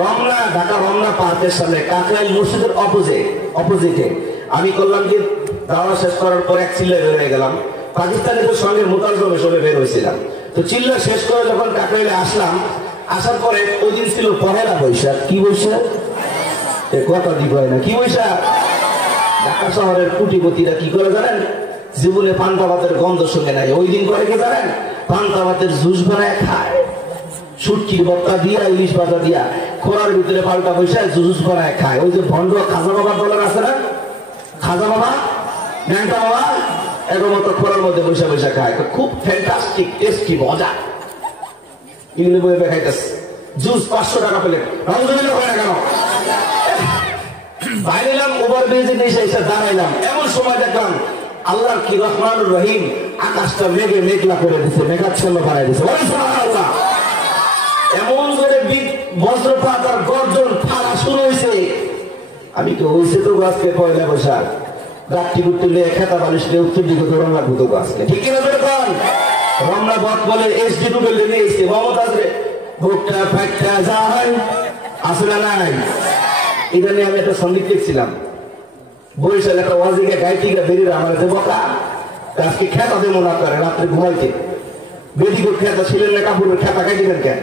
রমনা, ঢাকা রমনা পার্কের সামনে কাকরাইল মসজিদের অপোজিটে আমি করলাম যে দাওয়া শেষ করার পর এক চিল্লা বেরিয়ে গেলাম। পাকিস্তানিদের সঙ্গে মোতালজমে সবে বের হয়েছিলাম। তো চিল্লা শেষ করে যখন কাকরাইলে আসলাম, আসার পরে ওই দিন ছিল পহেলা বৈশাখ। কি বৈশাখ? কথা দিব না, কি বৈশাখ? ঢাকা শহরের কুটিপতিরা কি করে জানেন? জীবনে পান্তা ভাতের গন্ধ সঙ্গে নাই। ওই দিন করে কি জানেন? পান্তা ভাতের জুস বানায় খায়, শুটকির বত্তা দিয়া, ইলিশ ভাজা দিয়া, খোলার ভিতরে পাল্টা বৈশাখ জুস বানায় খায়। ওই যে ভণ্ড খাজা বাবা বলার আছে না, খাজা বাবা, ন্যাংটা বাবা, এর মতো খোলার মধ্যে বৈশা বৈশা খায়, খুব ফ্যান্টাস্টিক টেস্টি মজা। এগুলো বই দেখাইতেছে জুস 500 টাকা পেলে রমজানিলা হয় না কেন? বাইরেলাম ওভার ব্রিজে নিয়ে এসে দাঁড়াইলাম, এমন সময় দেখলাম আল্লাহর কি রহমানুর রহিম, আকাশটা মেঘে মেঘলা করে দিচ্ছে, মেঘাচ্ছন্ন বানাই দিচ্ছে। এমন করে বজ্রপাত আর গর্জন ফাড়া শুরু হয়েছে। আমি তো হয়েছে তো আজকে পয়লা বৈশাখ, রাত্রি ঘুরতে নিয়ে খেতা বালিশ নিয়ে উত্তর দিকে দৌড়ান লাগবো তো আজকে, ঠিক কিনা? রমনা বট বলে এসডি টুবেল নিয়ে এসছে, মমতা ভোটটা ফাইটটা যা হয় আসলে নাই। এটা নিয়ে আমি একটা সঙ্গীত লিখছিলাম, বরিশাল একটা ওয়াজিকে গাইতিকা বেরিয়ে আমার বকা আজকে খেতা দেবো না করে রাত্রে ঘুমাইতে। বেদিগো খেতা ছিলেন না, কাপড়ের খেতা খাই দিবেন কেন?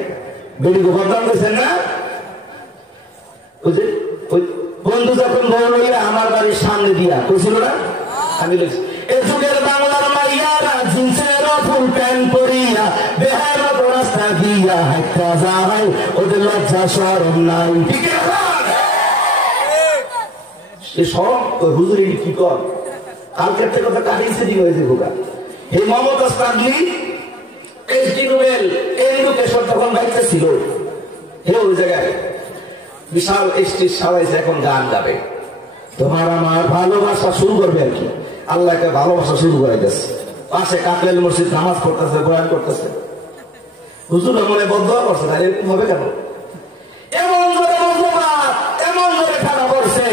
বেদিগো বদনাম করেছেন না? ওই বন্ধু যখন বল আমার বাড়ির সামনে দিয়া কইছিল না, আমি লিখছি এ যুগের বাংলার মাইয়ারা জিন্সের ফুল প্যান্ট পরিয়া বেহার মতো রাস্তা দিয়া হাইটা যায়, ওদের লজ্জা শরম নাই। ঠিক আছে? সে সব হুজুরি কি কর কালকের থেকে কথা কাটিয়েছে দিন হয়েছে খোকা। এই মমতা স্টাডলি এসডি নোবেল এডুকেশন তখন বাইকটা ছিল, হে ওই জায়গায় বিশাল স্টেজ সাজাইছে, এখন গান গাবে, তোমার আমার ভালোবাসা শুরু করবে আর কি। আল্লাহকে ভালোবাসা শুরু করে গেছে। পাশে কাকরাইল মসজিদ নামাজ পড়তেছে, বয়ান করতেছে, হুজুর মনে বদয়া করছে, তাই এরকম হবে কেন? এমন জোরে বজ্রপাত, এমন জোরে ঠান্ডা পড়ছে,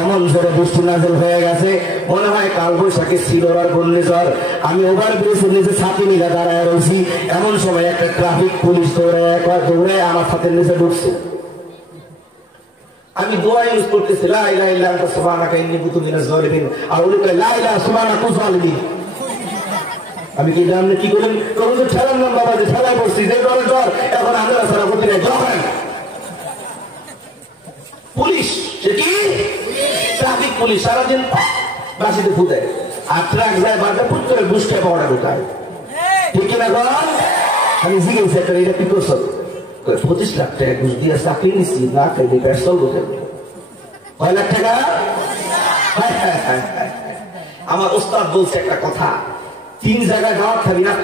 এমন জোরে বৃষ্টি নাজেল হয়ে গেছে, মনে হয় কাল বৈশাখী ছিল আর ঘূর্ণিঝড়। আমি ওভার ব্রিজের নিচে ছাতি নিয়ে দাঁড়ায় রয়েছি, এমন সময় একটা ট্রাফিক পুলিশ দৌড়ে আমার ছাতির নিচে ঢুকছে। আমি দোয়া ইউজ করতেছি, লা ইলাহা ইল্লা আনতা সুবহানাকা ইন্নী কুনতু মিনাজ জালিমিন, আর উনি কয় লা ইলাহা সুবহানাকা জালিমিন। আমি কি জানি কি করেন, কোন তো ঠেলার নাম বাবা, যে ঠেলায় বসছি, যে ডরে ডর, এখন আমরা সারা করতে নাই ডরেন। পুলিশ সে কি ট্রাফিক পুলিশ, সারাদিন বাসিতে ফুটে আর ট্রাক যায় বারটা ফুট করে ঘুষ খেয়ে পাওয়াটা ঢুকায়, ঠিক কিনা? আমি জিজ্ঞেস একটা এটা কি করছো? 25 লাখ টাকা ঘুষ দিয়ে চাকরি নিচ্ছি, না খাইলে পেট চলবো কেন? 6 লাখ টাকা? আমার ওস্তাদ বলছে একটা কথা, 3 জায়গায় দাওয়াত খাবি না,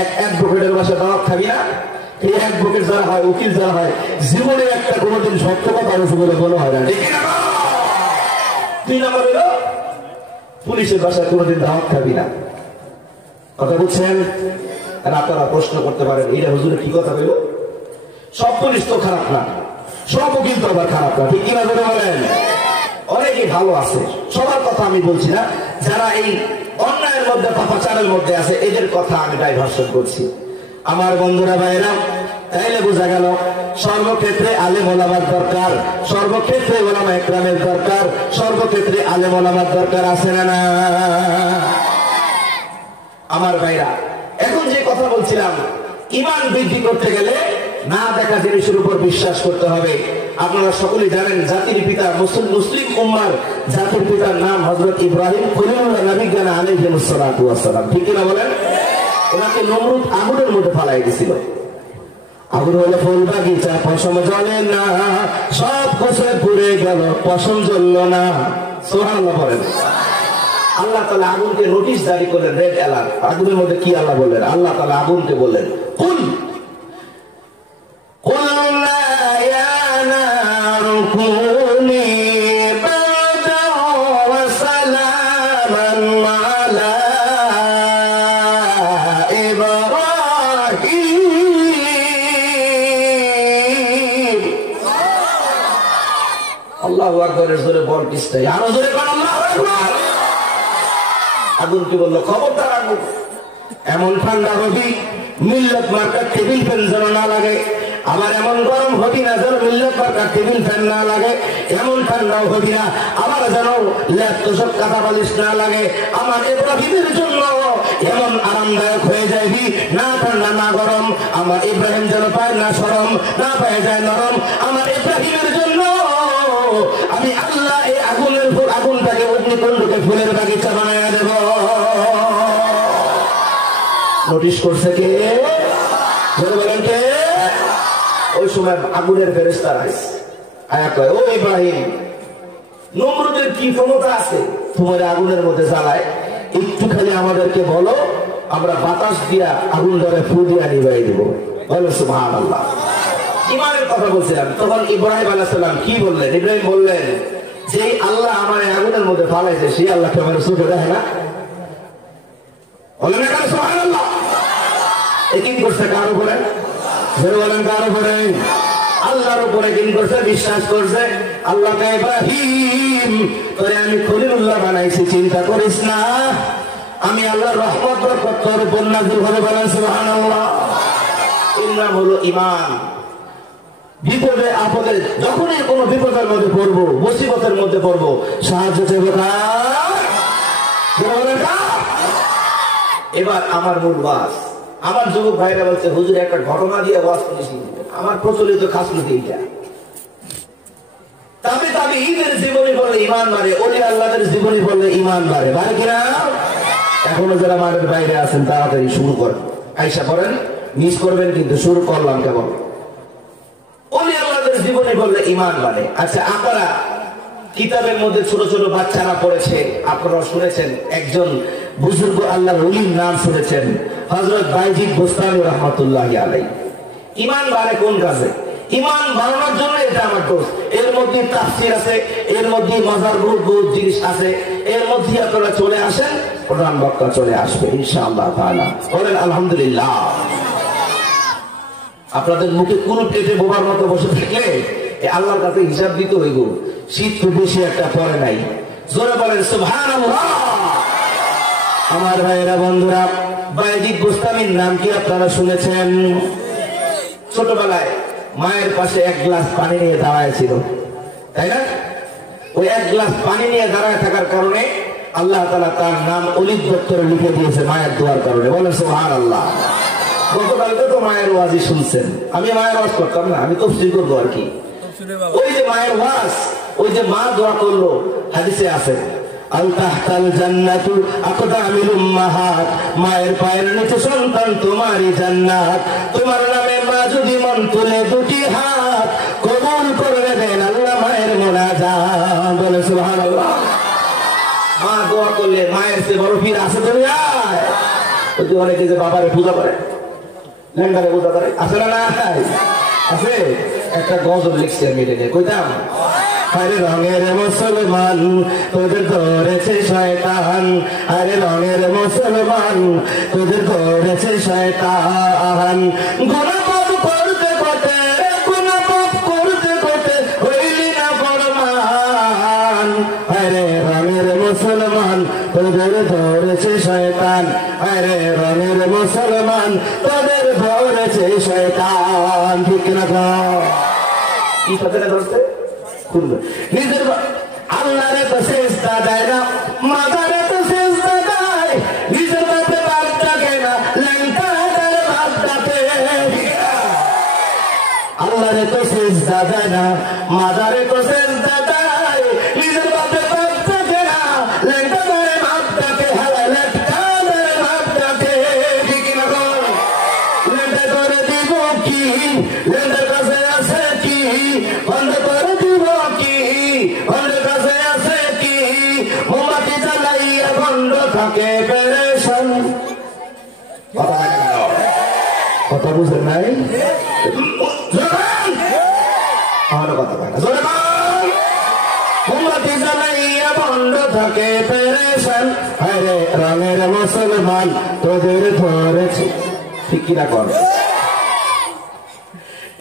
এক অ্যাডভোকেটের বাসায় দাওয়াত খাবি না। এই অ্যাডভোকেট যারা হয়, উকিল যারা হয়, জীবনে একটা কোনোদিন সত্য কথা বলেছে বলে মনে হয় না। 2 নম্বর হলো পুলিশের বাসায় কোনোদিন দাওয়াত খাবি না। কথা বুঝছেন? আর আপনারা প্রশ্ন করতে পারেন এইটা হুজুরে কি কথা বলল? সব পুলিশ তো খারাপ না, সব উকিল তো আবার খারাপ না, ঠিক কিনা বলেন? অনেকেই ভালো আছে, সবার কথা আমি বলছি না। যারা এই অন্যায়ের মধ্যে পাপাচারের মধ্যে আছে এদের কথা আমি ডাইভার্সন করছি। আমার বন্ধুরা ভাইরা, তাইলে বোঝা গেল সর্বক্ষেত্রে আলেম ওলামার দরকার, সর্বক্ষেত্রে ওলামা ইকরামের দরকার, সর্বক্ষেত্রে আলেম ওলামার দরকার আছে না না? আমার ভাইরা, এখন যে কথা বলছিলাম, ঈমান বৃদ্ধি করতে গেলে না দেখা জিনিসের উপর বিশ্বাস করতে হবে। আপনারা সকলেই জানেন জাতির পিতা মুসলিম উম্মার জাতির পিতার নাম হযরত ইব্রাহিম খলিলুল্লাহ নবী গানা আলাইহিস সালাতু ওয়াস সালাম, ঠিক কিনা বলেন? ওনাকে নমরুদ আগুনের মধ্যে ফালাই দিয়েছিল। আগুন হলো ফুল বাগিচা, পশম জ্বলে না, সব কোষে পুড়ে গেল, পশম জ্বলল না। সুবহানাল্লাহ বলেন। আল্লাহ তাআলা আগুনকে নোটিশ জারি করলেন, রেড অ্যালার্ট। আগুনের মধ্যে কি আল্লাহ বললেন? আল্লাহ তাআলা আগুনকে বললেন, কুল কুলনা ইয়া নারু কুনি বারদান ওয়া সালামান আলা করে জোরে বল পিছটাই আরো জোরে বল আল্লাহু আকবার। আগুন কি বললো, খবরদার আগুন, এমন ঠান্ডা হবি মিল্লত মার্কার টেবিল ফ্যান যেন না লাগে, আবার এমন গরম হবি না যেন মিল্লত মার্কার টেবিল ফ্যান না লাগে, এমন ঠান্ডাও হবি না আবার যেন ল্যাপ তোষক কাঁথা বালিশ না লাগে। আমার ইব্রাহিমের জন্য এমন আরামদায়ক হয়ে যাবি, না ঠান্ডা না গরম, আমার ইব্রাহিম যেন পায় না সরম, না পায় যায় নরম। আমার ইব্রাহিমের জন্য আমি আল্লাহ এই আগুনটাকে অগ্নিকুণ্ডকে ফুলের বাগিচা বানায় দেব। নোটিশ করছে কে? বলেন কে? ওই সময় আগুনের ফেরেশতারা আয়া কয়, ও ইব্রাহিম, নমরুদের কি ক্ষমতা আছে তোমার আগুনের মধ্যে জ্বালায়? একটু খালি আমাদেরকে বলো, আমরা বাতাস দিয়া আগুন ধরে ফু দিয়া নিভাই দেব। বলো সুবহানাল্লাহ। ইমানের কথা বলছিলাম, তখন ইব্রাহিম আলাইহিস সালাম কি বললেন? ইব্রাহিম বললেন, যে আল্লাহ আমার আগুনের মধ্যে ফালাইছে সেই আল্লাহকে আমার চোখে দেখে না? বলেন না সুবহানাল্লাহ। একই করছে কার উপরে? জোরে বলেন কার উপরে? আল্লাহর উপরে কিন করছে, বিশ্বাস করছে। আল্লাহ কয়, ইব্রাহিম তোরে আমি খলিলুল্লাহ বানাইছি, চিন্তা করিস না, আমি আল্লাহর রহমত বরকত তোর উপর নাযিল হবে। বলেন সুবহানাল্লাহ। এর নাম হলো ঈমান। বিপদে আপদে যখনই কোনো বিপদের মধ্যে পড়বো, মুসিবতের মধ্যে পড়বো, সাহায্য চাইবো কার? এবার আমার মূল ওয়াজ, আমার যুবক ভাইরা বলছে, হুজুর একটা ঘটনা দিয়ে ওয়াজ করেছি। আমার প্রচলিত খাসলতি এইটা, তবে ঈদের জীবনী বললে ইমান বাড়ে, ওলি আল্লাহদের জীবনী বললে ইমান বাড়ে, বাড়ে কিনা? এখনো যারা মাঠের বাইরে আছেন তাড়াতাড়ি শুরু করেন, আইসা করেন, মিস করবেন কিন্তু শুরু করলাম কেবল। ওলি আল্লাহদের জীবনী বললে ইমান বাড়ে। আচ্ছা, আপনারা কিতাবের মধ্যে ছোট ছোট বাচ্চারা পড়েছে, আপনারা শুনেছেন, একজন বুজুর্গ আল্লাহর ওলির নাম শুনেছেন, হযরত বাইজিদ বুস্তামি রাহমাতুল্লাহি আলাইহি। ইমান বাড়ে কোন কাজে? ইমান বাড়ানোর জন্য এটা আমার দোষ। এর মধ্যে তাফসীর আছে, এর মধ্যে মাজার বহুত জিনিস আছে, এর মধ্যে আপনারা চলে আসেন, প্রধান বক্তা চলে আসবে ইনশাআল্লাহ তাআলা। বলেন আলহামদুলিল্লাহ। আপনাদের মুখে কোন পেটে বোবার মতো বসে থাকলে আল্লাহর কাছে হিসাব দিতে হইব। শীত খুব বেশি একটা পড়ে নাই, জোরে বলেন সুবহানাল্লাহ। আমার ভাইয়েরা বন্ধুরা, বাইজিদ বুস্তামির নাম কি আপনারা শুনেছেন? ছোটবেলায় মায়ের পাশে এক গ্লাস পানি নিয়ে দাঁড়ায় ছিল, তাই না? ওই এক গ্লাস পানি নিয়ে দাঁড়ায় থাকার কারণে আল্লাহ তাআলা তার নাম অলিদ দপ্তরে লিখে দিয়েছে মায়ের দোয়ার কারণে। বলেন সুবহানাল্লাহ। গতকালকে তো মায়ের ওয়াজই শুনছেন, আমি মায়ের ওয়াজ করতাম না, আমি তাফসীর করবো আর কি। ওই যে মায়ের ওয়াজ, ওই যে মা দোয়া করলো, হাদিসে আছে, আল তাহতাল জান্নাতু আকদামিল উম্মাহাত, মায়ের পায়ের নিচে সন্তান তোমারই জান্নাত। তোমার নামে মা যদি মন তুলে দুটি হাত, কবুল করে দেন আল্লাহ মায়ের মুনাজাত। বলে সুবহানাল্লাহ। মা দোয়া করলে মায়ের চেয়ে বড় পীর আছে দুনিয়ায়? ওই যে অনেকে যে বাবারে পূজা করে, লেঙ্গারে পূজা করে, আছে না? নাই আছে। একটা গজল লিখছি আমি, এটা নিয়ে কইতাম, আরে রঙের মুসলমান তোদের ধরেছে শয়তান, আরে রঙের মুসলমান তোদের ধরেছে শয়তান। গুনাহ পাপ করতে করতে, গুনাহ পাপ করতে করতে হইলি না ফরমান, আরে রঙের মুসলমান তোদের ধরেছে শয়তান, আরে রঙের মুসলমান তোদের ধরেছে শয়তান। ঠিক না? কি কথা ধরছে? নিজের আল্লাহরে তো সেজদা দেয় না, মাজারে তো সেজদা দেয়, নিজের বাপে বাপ ডাকে না, ল্যাংটা হাজারে বাপ ডাকে। আল্লাহরে তো সেজদা দেয় না, মাজারে তো সেজদা দেয়, নিজের বাপে বাপ ডাকে না, ল্যাংটা হাজারে বাপ ডাকে। হালা ল্যাংটা হাজারে বাপ ডাকে। ঠিক না? ল্যাংটা করে দিব কি? ল্যাংটার কাছে আছে কি? বন্ধ করে দিব কি? বন্ধের কাছে আছে কি? মোমবাতি জ্বালাইয়া বন্ধ থাকে পেরেশান। কথা বুঝেন নাই? মোমবাতি জ্বালাইয়া বন্ধ থাকে পেরেশান, আরে রঙের মুসলমান তোদের ধরেছে। ঠিক কিনা কর?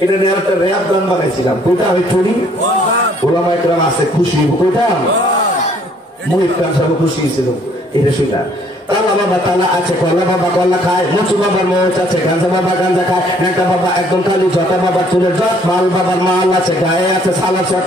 এটা নিয়ে একটা র্যাপ গান বানাইছিলাম, কোনটা আমি চুরি ওলামা একরাম আছে খুশি কইতাম মুহিত খান সাহেব খুশি ছিল এটা শুনা তালা বাবা তালা আছে কলা বাবা কলা খায় মুচু বাবার মোচ আছে গাঁজা বাবা গাঁজা খায় নেতা বাবা একদম খালি জটা বাবার চুলের জট মাল বাবার মাল আছে গায়ে আছে সালা চট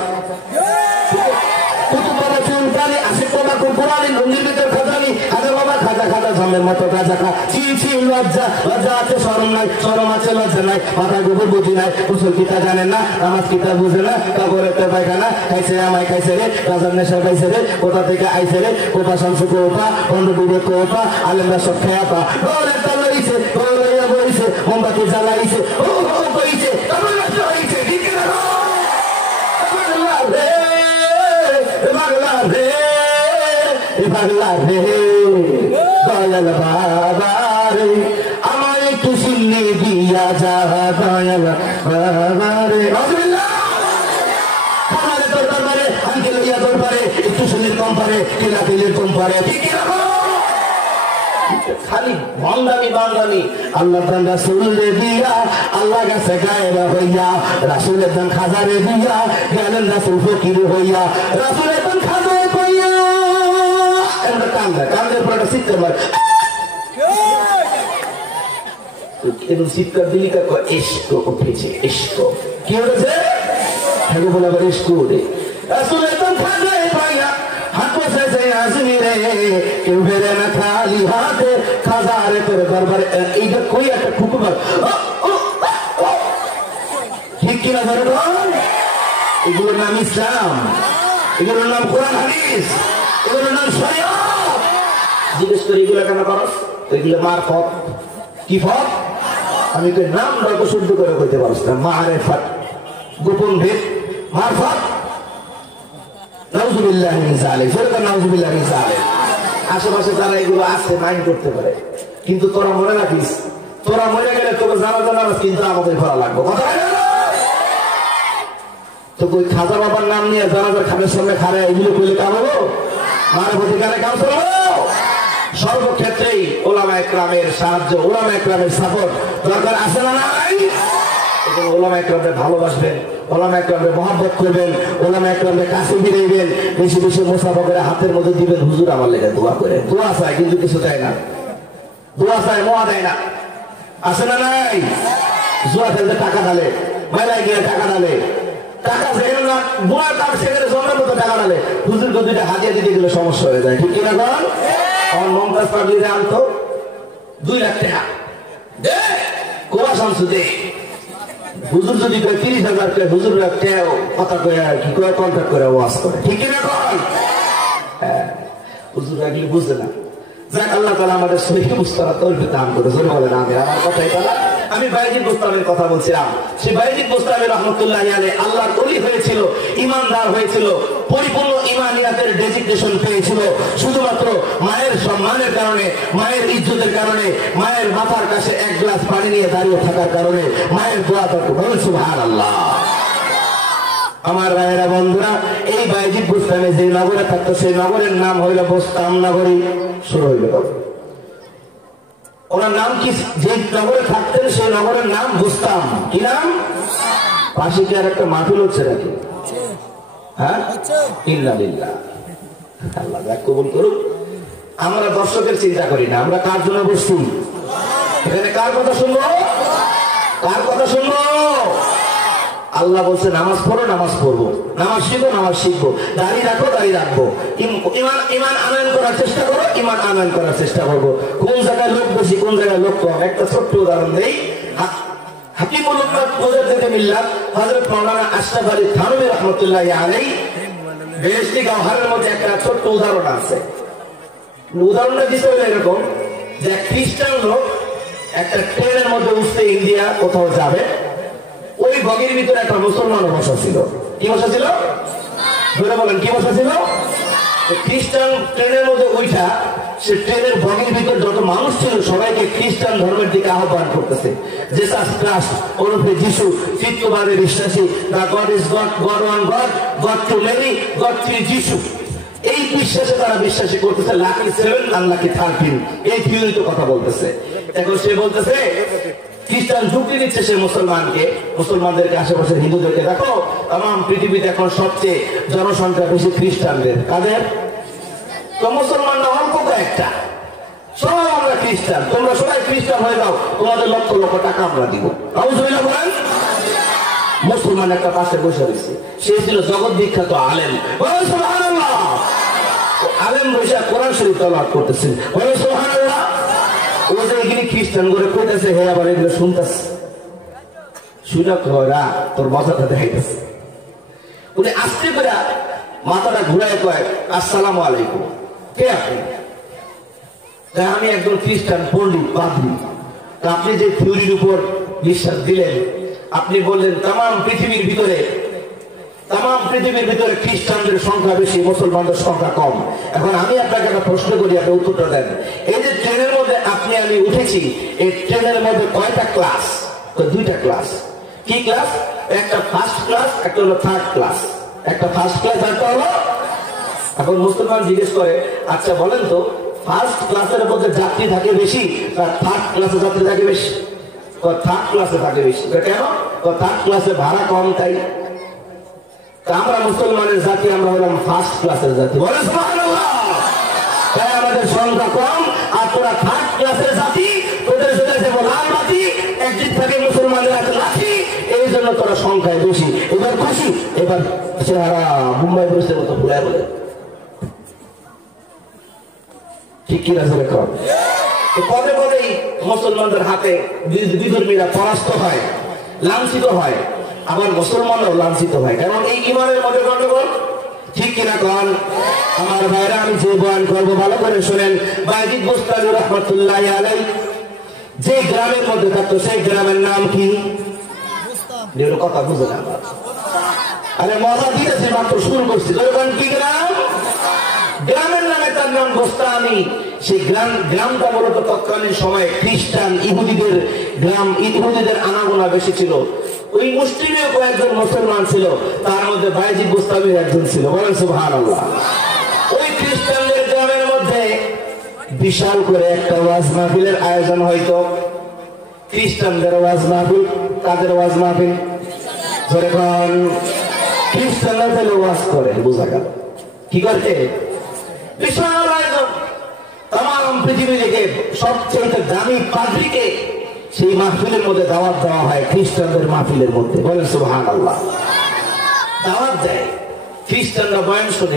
কুতুব বাবা চুল কালি আশিক বাবা কুকুরানি লুঙ্গির ভিতর খাজানি খাজা বাবা খাজা খাজা জমের মতো গাঁজা খা চি চি লজ্জা লজ্জা আছে শরম নাই শরম আছে লজ্জা নাই মাথা গোবর বুঝি নাই কুসল কিতা জানেন না নামাজ কিতা বুঝে না কাপড়ের পায়খানা খাইছে আমায় খাইছে রে গাজার নেশা খাইছে রে কোথা থেকে আইছে রে কোথা শামসু কোপা বন্ধ ডুবে কোপা আলেমরা সব খেয়া পা গোলের তাল লইছে গোলাইয়া বইছে মোমবাতি জ্বালাইছে ও ও কইছে তারপর নষ্ট হইছে ঠিক না পাগলা রে পাগলা রে দয়াল বাবা রে আমায় একটু শুনলে দিয়া যা দয়াল বাবা রে আমারে তোর দরবারে আঙ্কে লইয়া তোর পারে একটু শুনির কম পারে কিলা দিলের কম পারে খালি বান্দানি বান্দানি আল্লাহ দান রাসূলের দিয়া আল্লাহ কাছে গায়বা হইয়া রাসূলের দান খাজারে দিয়া গেলেন রাসূল ফকির হইয়া রাসূলের দান খাজারে হইয়া এন্ড কান্দে পরে চিৎকার মার এরকম চিৎকার দিলি কা ইশক উঠেছে ইশক কি হয়েছে হেগো বলা করে ইশক রে রাসূলের দান খাজারে হইয়া হাত বসাইছে আসনি রে কেউ বেরে না খালি হাতে খাজারে তোর দরবারে এইটা কই একটা ঠুকুবার ঠিক কিনা ধরে এগুলোর নাম ইসলাম এগুলোর নাম কোরআন হাদিস এগুলোর নাম শরীয়ত জিজ্ঞেস করি এগুলো কেন করস এগুলো মারফত কি ফত আমি তো নাম ডাক শুদ্ধ করে কইতে পারছ না মারেফত গোপন ভেদ মারফত নাউযুবিল্লাহ মিন যালিক ফরকা নাউযুবিল্লাহ মিন যালিক আশেপাশে যারা এগুলো আছে মাইন্ড করতে পারে কিন্তু তোরা মনে রাখিস তোরা মরে গেলে তোকে জানাজা নামাজ কিন্তু আমাদের করা লাগবে কথা তো কই খাজা বাবার নাম নিয়ে জানাজার খামের সামনে খারে এগুলো কইলে কাম হলো মানবতী কানে কাম চলো সর্বক্ষেত্রেই ওলামা একরামের সাহায্য ওলামা একরামের সাপোর্ট দরকার আছে না নাই এখন ওলামা একরামকে ভালোবাসবেন ওলামা একরামকে মহব্বত করবেন ওলামা একরামকে কাছে ফিরাইবেন বেশি বেশি মুসাফা করে হাতের মধ্যে দিবেন হুজুর আমার লেগে দোয়া করে দোয়া চায় কিন্তু কিছু দেয় না দোয়া চায় মোয়া দেয় না আছে না নাই জুয়া খেলতে টাকা ঢালে মেলায় গিয়ে টাকা ঢালে টাকা ফেরো না বুড়া তার সেখানে জন্মের মতো টাকা ঢালে হুজুরকে দুইটা হাজিয়া দিতে গেলে সমস্যা হয়ে যায় ঠিক কিনা কন আমার মমতাজ পাবলিরে আনতো 2 লাখ টাকা দে কোয়া শামসু দে হুজুর যদি 30,000 টাকা হুজুর রাখতেও কথা কয়ে আর কি করে কন্ট্যাক্ট করে ওয়াজ করে ঠিক কিনা কন হুজুর রাখলে বুঝে না যাক আল্লাহ তাআলা আমাদের সহিহ মুস্তারা তৌফিক দান করে জোরে বলেন আমিন আমার কথাই বলা আমি বাইজিদ বুস্তামির কথা বলছিলাম সেই বাইজিদ বুস্তামি রাহমাতুল্লাহি আলাইহি আল্লাহর ওলি হয়েছিল ইমানদার হয়েছিল পরিপূর্ণ ইমানিয়াতের ডেজিগনেশন পেয়েছিল শুধুমাত্র মায়ের সম্মানের কারণে মায়ের ইজ্জতের কারণে মায়ের মাথার কাছে এক গ্লাস পানি নিয়ে দাঁড়িয়ে থাকার কারণে মায়ের দোয়া করতে বলেন সুবহানাল্লাহ আমার ভাইয়েরা বন্ধুরা এই বাইজিদ বুস্তামি যে নগরে থাকতো সেই নগরের নাম হইল বোস্তাম নগরী শুরু হইল ওনার নাম কি যে নগরে থাকতেন সেই নগরের নাম বুস্তাম কি নাম পাশে কি আর একটা মাহফিল হচ্ছে নাকি হ্যাঁ ইন্নালিল্লাহ আল্লাহ কবুল করুক আমরা দর্শকের চিন্তা করি না আমরা কার জন্য বসছি এখানে কার কথা শুনবো কার কথা শুনবো আল্লাহ বলছে নামাজ পড়ো নামাজ পড়বো নামাজ শিখো নামাজ শিখবো দাড়ি রাখো দাড়ি রাখবো ইমান ইমান আনয়ন করার চেষ্টা করো ইমান আনয়ন করার চেষ্টা করবো কোন জায়গায় লোক বেশি কোন জায়গায় লোক কম একটা ছোট্ট উদাহরণ দেই হাকিমুল উম্মাত মুজাদ্দিদ মিল্লাত হযরত মাওলানা আশরাফ আলী থানভী রাহমাতুল্লাহি আলাইহি বেহেশতি গাওহারের মধ্যে একটা ছোট্ট উদাহরণ আছে উদাহরণটা দিতে হলো এরকম যে খ্রিস্টান লোক একটা ট্রেনের মধ্যে উঠতে ইন্ডিয়া কোথাও যাবে ওই বগির ভিতরে একটা মুসলমানও বসা ছিল কি বসা ছিল ধরে বলেন কি বসা ছিল খ্রিস্টান ট্রেনের মধ্যে উঠা সে ট্রেনের বগির ভিতরে যত মানুষ ছিল সবাইকে খ্রিস্টান ধর্মের দিকে আহ্বান করতেছে জেসাস ক্রাইস্ট ওরফে যিশু তৃতীয়বারে বিশ্বাসী the God is God God one God God two many God three যিশু এই বিশ্বাসে তারা বিশ্বাসী করতেছে লাকি 7 আর লাকি 13 এই থিওরিতে কথা বলতেছে এখন সে বলতেছে খ্রিস্টান যুক্তি দিচ্ছে সে মুসলমানকে, মুসলমানদেরকে, আশেপাশে হিন্দুদেরকে, দেখো তাম পৃথিবীতে এখন সবচেয়ে জনসংখ্যা বেশি খ্রিস্টানদের। কাদের? তো মুসলমানরা অল্প কয়েকটা, সব আমরা খ্রিস্টান, তোমরা সবাই খ্রিস্টান হয়ে যাও, তোমাদের লক্ষ লক্ষ টাকা আমরা দিব। বলেন। মুসলমান একটা পাশে বসে রয়েছে, সে ছিল জগৎ বিখ্যাত আলেম, আলেম বসে কোরআন শরীফ তেলাওয়াত করতেছেন, সুবহানাল্লাহ। ও যে এখানে খ্রিস্টান করে কইতেছে, হে আবার এগুলো শুনতেছে, শুনে করা তোর মজাটা দেখাইতেছে। উনি আস্তে করে মাথাটা ঘুরায় কয়, আসসালামু আলাইকুম, কে আপনি? আমি একজন খ্রিস্টান পণ্ডিত, পাদ্রী। তা আপনি যে থিওরির উপর বিশ্বাস দিলেন, আপনি বললেন তাম পৃথিবীর ভিতরে খ্রিস্টানদের সংখ্যা বেশি, মুসলমানদের সংখ্যা কম। এখন আমি আপনাকে একটা প্রশ্ন করি, আপনি উত্তরটা দেন। এই যে ট্রেনের মধ্যে আপনি আমি উঠেছি, এই ট্রেনের মধ্যে কয়টা ক্লাস? দুইটা ক্লাস। কি ক্লাস? একটা ফার্স্ট ক্লাস, একটা হলো থার্ড ক্লাস। একটা ফার্স্ট ক্লাস, একটা হলো। এখন মুসলমান জিজ্ঞেস করে, আচ্ছা বলেন তো, ফার্স্ট ক্লাসের মধ্যে যাত্রী থাকে বেশি না থার্ড ক্লাসে যাত্রী থাকে বেশি? থার্ড ক্লাসে থাকে বেশি। কেন? থার্ড ক্লাসে ভাড়া কম, তাই। আমরা মুসলমানের জাতি, আমরা হলাম ফার্স্ট ক্লাসের জাতি। বলে সুবহানাল্লাহ। তাই আমাদের সংখ্যা কম, আর তোরা থার্ড ক্লাসের জাতি, তোদের সাথে যেমন লাল বাতি, একদিক থেকে মুসলমানের হাতে লাঠি, এই জন্য তোরা সংখ্যায় বেশি। এবার খুশি? এবার চেহারা মুম্বাই পুলিশের মতো ভুলে বলে, ঠিক কিনা? পদে পদেই মুসলমানদের হাতে বিধর্মীরা পরাস্ত হয়, লাঞ্ছিত হয়, আবার মুসলমানও লাঞ্ছিত হয়, কারণ এই ঈমানের মধ্যে গন্ডগোল। ঠিক কিনা কন? আমার ভাইরা, আমি যে বয়ান করবো ভালো করে শুনেন। বায়জিদ বুস্তামি রাহমাতুল্লাহি আলাইহি যে গ্রামের মধ্যে থাকতো, সেই গ্রামের নাম কি? কথা বুঝে না, আরে মজা দিয়েছে, মাত্র শুরু করছি। কি গ্রাম? গ্রামের নামে তার নাম গোস্তামি। সেই গ্রামটা মূলত তৎকালীন সময়ে খ্রিস্টান ইহুদিদের গ্রাম, ইহুদিদের আনাগোনা বেশি ছিল। ওই মুসলিমেও কয়েকজন মুসলমান ছিল, তার মধ্যে বায়জিদ বুস্তামি একজন ছিল। বলেন সুবহানাল্লাহ। ওই খ্রিস্টানদের গ্রামের মধ্যে বিশাল করে একটা ওয়াজ মাহফিলের আয়োজন হইতো। খ্রিস্টানদের ওয়াজ মাহফিল, তাদের ওয়াজ মাহফিল। যখন খ্রিস্টানরা তাহলে ওয়াজ করে, বোঝা গেল কি করতে? বিশাল আয়োজন, তাম পৃথিবী থেকে সবচেয়ে দামি পাদ্রীকে সেই মাহফিলের মধ্যে দাওয়াত দেওয়া হয়, খ্রিস্টানদের মাহফিলের মধ্যে। বলেন সুবহানাল্লাহ। দাওয়াত দেয়, খ্রিস্টানরা বয়ান শুনে,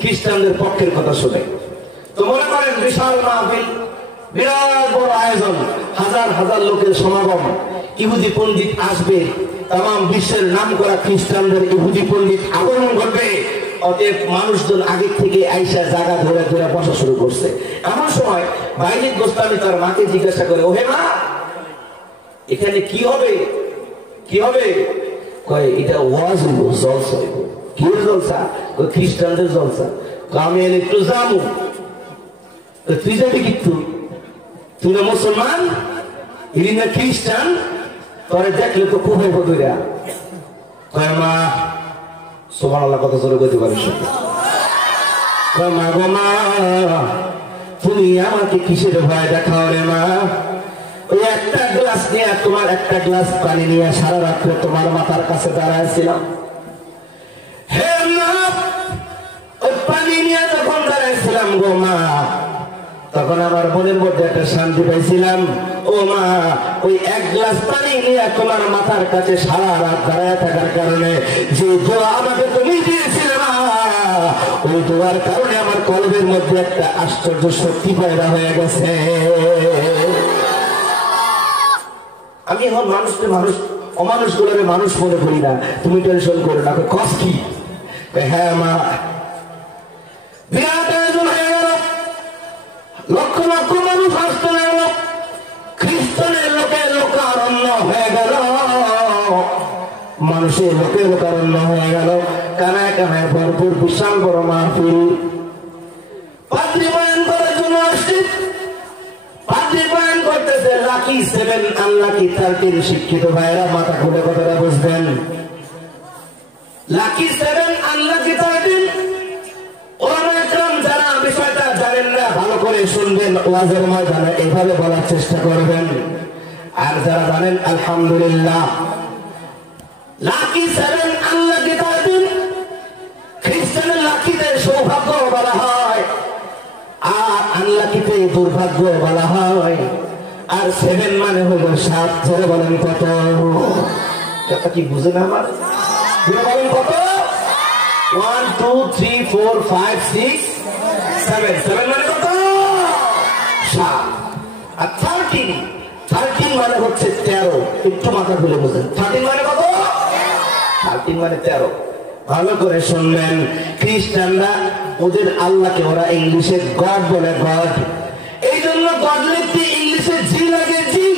খ্রিস্টানদের পক্ষের কথা শুনে। তো মনে করেন বিশাল মাহফিল, বিরাট বড় আয়োজন, হাজার হাজার লোকের সমাগম, ইহুদি পণ্ডিত আসবে, তাম বিশ্বের নাম করা খ্রিস্টানদের ইহুদি পণ্ডিত আগমন করবে। অতএব মানুষজন আগে থেকে আইসা জায়গা ধরে ধরে বসা শুরু করছে। এমন সময় বায়জিদ বুস্তামি তার মাকে জিজ্ঞাসা করে, ওহে মা, এখানে কি হবে? কি হবে? কয়, এটা ওয়াজ হইব, জলসা হইব। কি জলসা? খ্রিস্টানদের জলসা। আমি একটু যাবো। তুই যাবি কিন্তু, তুই না মুসলমান, ইনি না খ্রিস্টান, তোরে দেখলে তো খুব বদুরা। কয় মা, সুবহানাল্লাহ, কত জোরে বলতে পারিস? মা গো মা, তুমি আমাকে কিসের ভয় দেখাও রে মা? ওই একটা গ্লাস নিয়ে, তোমার একটা গ্লাস পানি নিয়ে সারা রাত্রে তোমার মাথার কাছে দাঁড়াইছিলাম। হে মা, ওই পানি নিয়ে যখন দাঁড়াইছিলাম গো মা, তখন আমার মনের মধ্যে একটা শান্তি পাইছিলাম। ও মা, ওই এক গ্লাস পানি নিয়ে তোমার মাথার কাছে সারা রাত দাঁড়ায় থাকার কারণে যে দোয়া আমাকে তুমি দিয়েছিলে মা, ওই দোয়ার কারণে আমার কলবের মধ্যে একটা আশ্চর্য শক্তি পয়দা হয়ে গেছে। আমি এখন মানুষকে অমানুষ গুলোকে মানুষ মনে করি না, তুমি টেনশন করো না। কষ্ট কি? হ্যাঁ মা, বিরাট আয়োজন হয়ে গেল, লক্ষ লক্ষ মানুষ আসতে লাগলো, খ্রিস্টানের লোকের লোকারণ্য হয়ে গেল, মানুষের লোকের লোকারণ্য হয়ে গেল, কানায় কানায় ভরপুর বিশাল বড় মাহফিল। পাদ্রী বয়ান করার জন্য আসছে, পাদ্রী বয়ান করতেছে লাকি 7 আনলাকি 13। শিক্ষিত ভাইরা মাথা খুলে কথাটা বুঝবেন। Lucky 7 unlucky 13। যারা বিষয়টা জানেন না, ভালো করে শুনবেন, ওয়াজের ময়দানে এইভাবে বলার চেষ্টা করবেন। আর যারা জানেন আলহামদুলিল্লাহ। লাকি 7 আনলাকি 13, খ্রিস্টানের লাকিতে সৌভাগ্য বলা হয়, আর আনলাকিতে দুর্ভাগ্য বলা হয়। আর 7 মানে হলো 7। ধরে বলেন কত? কথা কি বুঝে না আমার? ধরে বলেন কত? 1 2 3 4 5 6 7। 7 মানে কত? 7। আর 13 মানে হচ্ছে 13। একটু মাথা খুলে বুঝেন। 13 মানে কত? 13 মানে 13। ভালো করে শুনবেন। খ্রিস্টানরা ওদের আল্লাহকে ওরা ইংলিশে গড বলে, গড। এই জন্য গড লিখতে ইংলিশে জি লাগে, জি।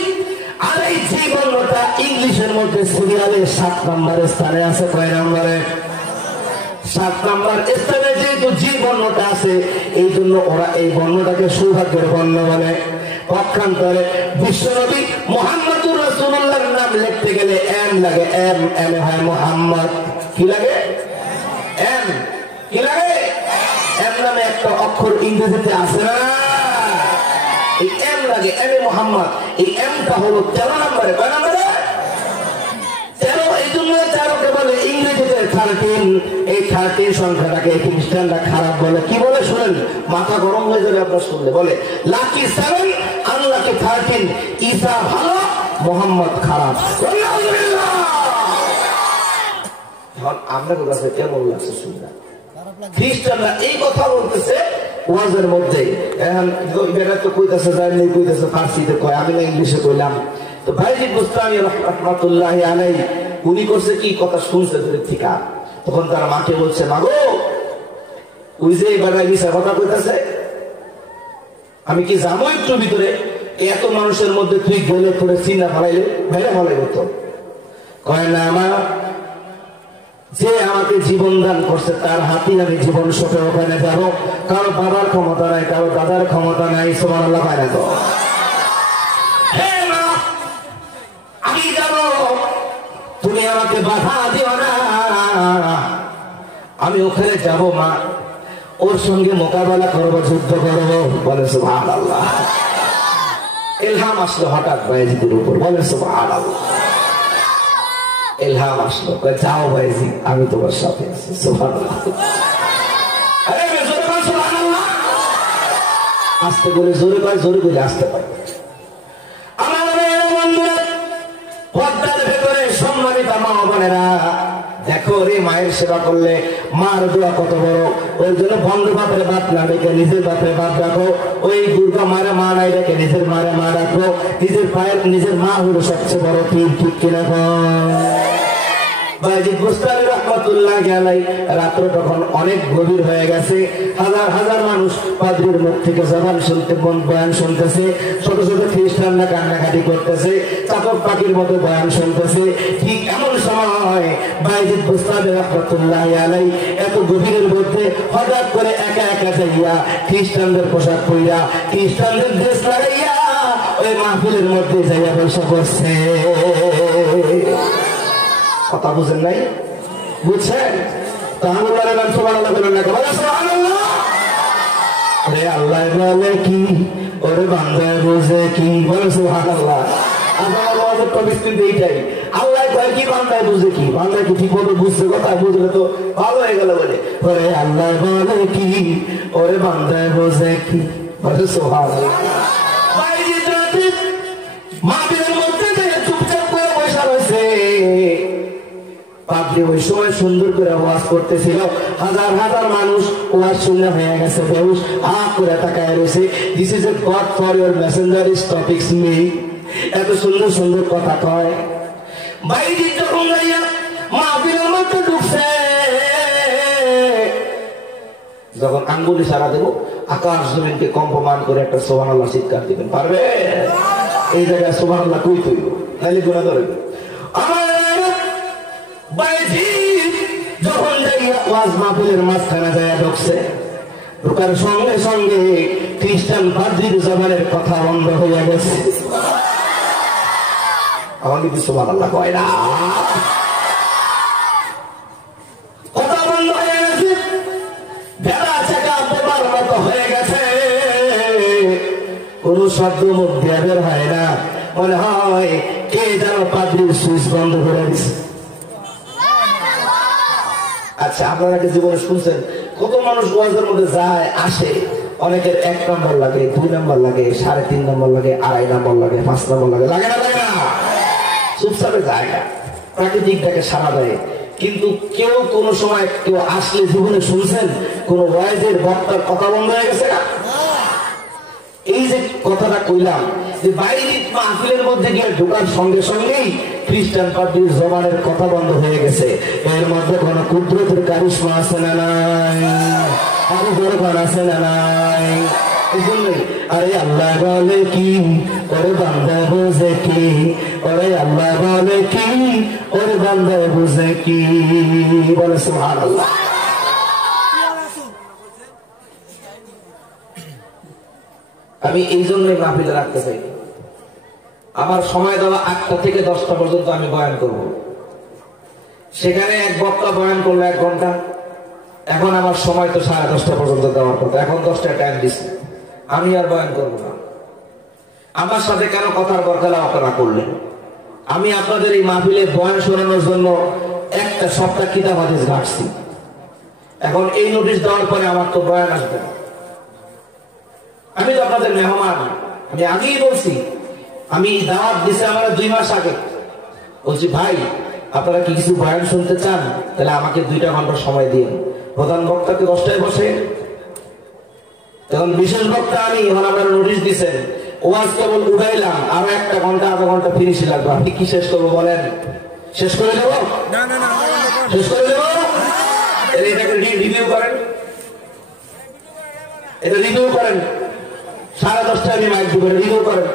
আর এই জি বর্ণটা ইংলিশের মধ্যে সিরিয়ালে 7 নম্বরের স্থানে আছে। কয় নম্বরে? 7 নম্বর স্থানে যেহেতু জি বর্ণটা আছে, এই জন্য ওরা এই বর্ণটাকে সৌভাগ্যের বর্ণ বলে। পক্ষান্তরে বিশ্বনবী মুহাম্মদুর রাসূলুল্লাহর নাম লিখতে গেলে এম লাগে, এম। এম হয় মুহাম্মদ। কি লাগে? এম। কি লাগে? এম নামে একটা অক্ষর ইংরেজিতে আছে না? এই এম লাগে, এম এ মুহাম্মদ। এই এমটা হলো 13 নম্বরে। কয় নম্বরে? 13। এই জন্য 13কে বলে ইংরেজিতে 13। এই 13 সংখ্যাটাকে খ্রিস্টানরা খারাপ বলে। কি বলে শুনেন, মাথা গরম হয়ে যাবে আপনার শুনলে। বলে লাকি 7 আনলাকি 13, ঈসা ভালো, মুহাম্মদ খারাপ। আপনাদের কাছে কেমন লাগছে শুনলে? খ্রিস্টানরা এই কথা বলতেছে ওয়াজের মধ্যে। এখন এরা তো কইতাছে জানি, কইতাছে ফার্সিতে কয়, আমি না ইংলিশে কইলাম। তো ভাইজি বুস্তামি রাহমাতুল্লাহি আলাইহি উনি করছে কি, কথা শুনছে ঠিক। তখন তার মাকে বলছে, মাগো ওই যে বেড়াই মিশা কথা কইতাছে, আমি কি যাবো একটু ভিতরে? এত মানুষের মধ্যে তুই গেলে করে চিনা ফেলাইলে ভেড়ে ফেলাইব তো। কয় না, আমার যে আমাকে জীবন দান করছে তার হাতে আমি জীবন শোকে ওখানে যাবো। কারো বাবার ক্ষমতা নাই, কারো দাদার ক্ষমতা নাই। সুবহানাল্লাহ। পায় না তো? আমি যাবো, তুমি আমাকে বাধা দিও না। আমি ওখানে যাবো মা, ওর সঙ্গে মোকাবেলা করবো, যুদ্ধ করবো। বলে সুবহানাল্লাহ। ইলহাম আসলো হঠাৎ বায়েজিদের উপর। বলে সুবহানাল্লাহ। ইলহাম আসলো, যাও বায়েজি, আমি তোমার সাথে আছি। সুবহানাল্লাহ। আস্তে করে জোরে পায়, জোরে করে আসতে পারে। আমার বন্ধুরা, পর্দার ভেতরে সম্মানিত মা বোনেরা, দেখো রে মায়ের সেবা করলে মার দোয়া কত বড়। ওই জন্য বন্ধ বাপরে বাপ না ডেকে নিজের বাপরে বাপ ডাকো। ওই দুর্গা মারে মা নাই ডেকে নিজের মারে মা ডাকো। নিজের পায়ের নিজের মা হলো সবচেয়ে বড় পীর। ঠিক কিনা? বায়েজিদ বুস্তামি রাহমাতুল্লাহি আলাইহি রাত্র তখন অনেক গভীর হয়ে গেছে। হাজার হাজার মানুষ পাদ্রীর মুখ থেকে জবান শুনতে, বয়ান শুনতেছে। ছোট ছোট খ্রিস্টানরা কান্নাকাটি করতেছে, চাতক পাখির মতো বয়ান শুনতেছে। ঠিক এমন সময় বায়েজিদ বুস্তামি রাহমাতুল্লাহি আলাইহি এত গভীরের মধ্যে হঠাৎ করে একা একা যাইয়া খ্রিস্টানদের পোশাক পরিয়া, খ্রিস্টানদের ড্রেস লাগাইয়া ওই মাহফিলের মধ্যে যাইয়া বসে বসছে। কথা বুঝেন নাই? বুঝছেন? তাহলে বলেন সুবহানাল্লাহ। বলেন না? বলেন সুবহানাল্লাহ। ওরে আল্লাহ বলে কি, ওরে বান্দা বুঝে কি। বলেন সুবহানাল্লাহ। আমার ওয়াজের টপিক কিন্তু এইটাই। আল্লাহ কয় কি, বান্দায় বুঝে কি। বান্দায় কি ঠিক মতো বুঝছে, কথা বুঝলে তো ভালো হয়ে গেল। বলে ওরে আল্লাহ বলে কি, ওরে বান্দায় বুঝে কি। বলে সুবহানাল্লাহ। মাহফিলের মধ্যে চুপচাপ করে বসে রয়েছে। পাদ্রী ওই সময় সুন্দর করে ওয়াজ করতেছিল। হাজার হাজার মানুষ ওয়াজ শুনে হয়ে গেছে বেহুশ, হা করে তাকায় রয়েছে। This is a god for your Messenger is topics me. এত সুন্দর সুন্দর কথা কয়। বাইরে যখন যাইয়া মাহফিলের মধ্যে ঢুকছে, যখন আঙ্গুল ইশারা দেব, আকাশ জমিনকে কম্পমান করে একটা সুবহানাল্লাহ চিৎকার দিবেন। পারবে? এই জায়গায় সুবহানাল্লাহ কই কইব, নাইলে গুনাহ ধরবে। যখন যাইয়া ওয়াজ মাহফিলের মাঝখানে যাইয়া ঢুকছে, ঢোকার সঙ্গে সঙ্গে খ্রিস্টান পাদ্রীর জবানের কথা বন্ধ হইয়া গেছে। আমার কিন্তু সুবহানাল্লাহ কয় না, কথা বন্ধ হয়ে গেছে। ভেড়া চাকা দেবার মতো হয়ে গেছে। কোন কোনো শব্দ মুখ দিয়ে বের হয় না, মনে হয় কে যেন পাদ্রির সুইচ বন্ধ করে দিচ্ছে। আচ্ছা, আপনারা কি জীবনে শুনছেন কত মানুষ ওয়াজের মধ্যে যায় আসে, অনেকের 1 নম্বর লাগে, 2 নম্বর লাগে, 3.5 নম্বর লাগে, 2.5 নম্বর লাগে, 5 নম্বর লাগে, লাগে না লাগে না? চুপচাপে যায় না, প্রাকৃতিকটাকে সারা দেয়। কিন্তু কেউ কোন সময় কেউ আসলে জীবনে শুনছেন কোন ওয়াজের বক্তার কথা বন্ধ হয়ে গেছে না? এই যে কথাটা কইলাম যে বাইরে মাহফিলের মধ্যে গিয়ে ঢোকার সঙ্গে সঙ্গেই খ্রিস্টান পাদ্রীর জবানের কথা বন্ধ হয়ে গেছে। এর মধ্যে কোন কুদরতের কারিশমা আছে না নাই? আরো দরকার আছে না নাই? এই জন্যই আরে আল্লাহ বলে কি ওরে বান্দা বুঝে কি, ওরে আল্লাহ বলে কি ওরে বান্দা বুঝে কি, বলে সুবহানাল্লাহ। আমি এই জন্যই মাহফিলে রাখতে চাই, আমার সময় দেওয়া 8টা থেকে 10টা পর্যন্ত আমি বয়ান করব। সেখানে এক বক্তা বয়ান করলো 1 ঘন্টা, এখন আমার সময় তো 10:30 পর্যন্ত দেওয়ার কথা, এখন 10টা টাইম দিচ্ছি, আমি আর বয়ান করবো না। আমার সাথে কেন কথার বরকালা আপনারা করলেন? আমি আপনাদের এই মাহফিলে বয়ান শোনানোর জন্য একটা সপ্তাহ কিতাব হাদিস ঘাটছি, এখন এই নোটিশ দেওয়ার পরে আমার তো বয়ান আসবে না। আমি তো আপনাদের মেহমান, আমি আগেই বলছি, আমি দাওয়াত দিছি আমার 2 মাস আগে, বলছি ভাই আপনারা কি কিছু বয়ান শুনতে চান তাহলে আমাকে 2টা ঘন্টা সময় দিন। প্রধান বক্তাকে 10টায় বসে, তখন বিশেষ বক্তা আমি, এখন আপনারা নোটিশ দিচ্ছেন, ওয়াজ কেবল উঠাইলাম, আরো 1 ঘন্টা আধা ঘন্টা ফিনিশ লাগবে, আপনি কি শেষ করবো বলেন? শেষ করে দেবো? শেষ করে দেবো? এটাকে রিভিউ করেন, এটা রিভিউ করেন, 10:30টায় আমি মাইক দিব, রিভিউ করেন,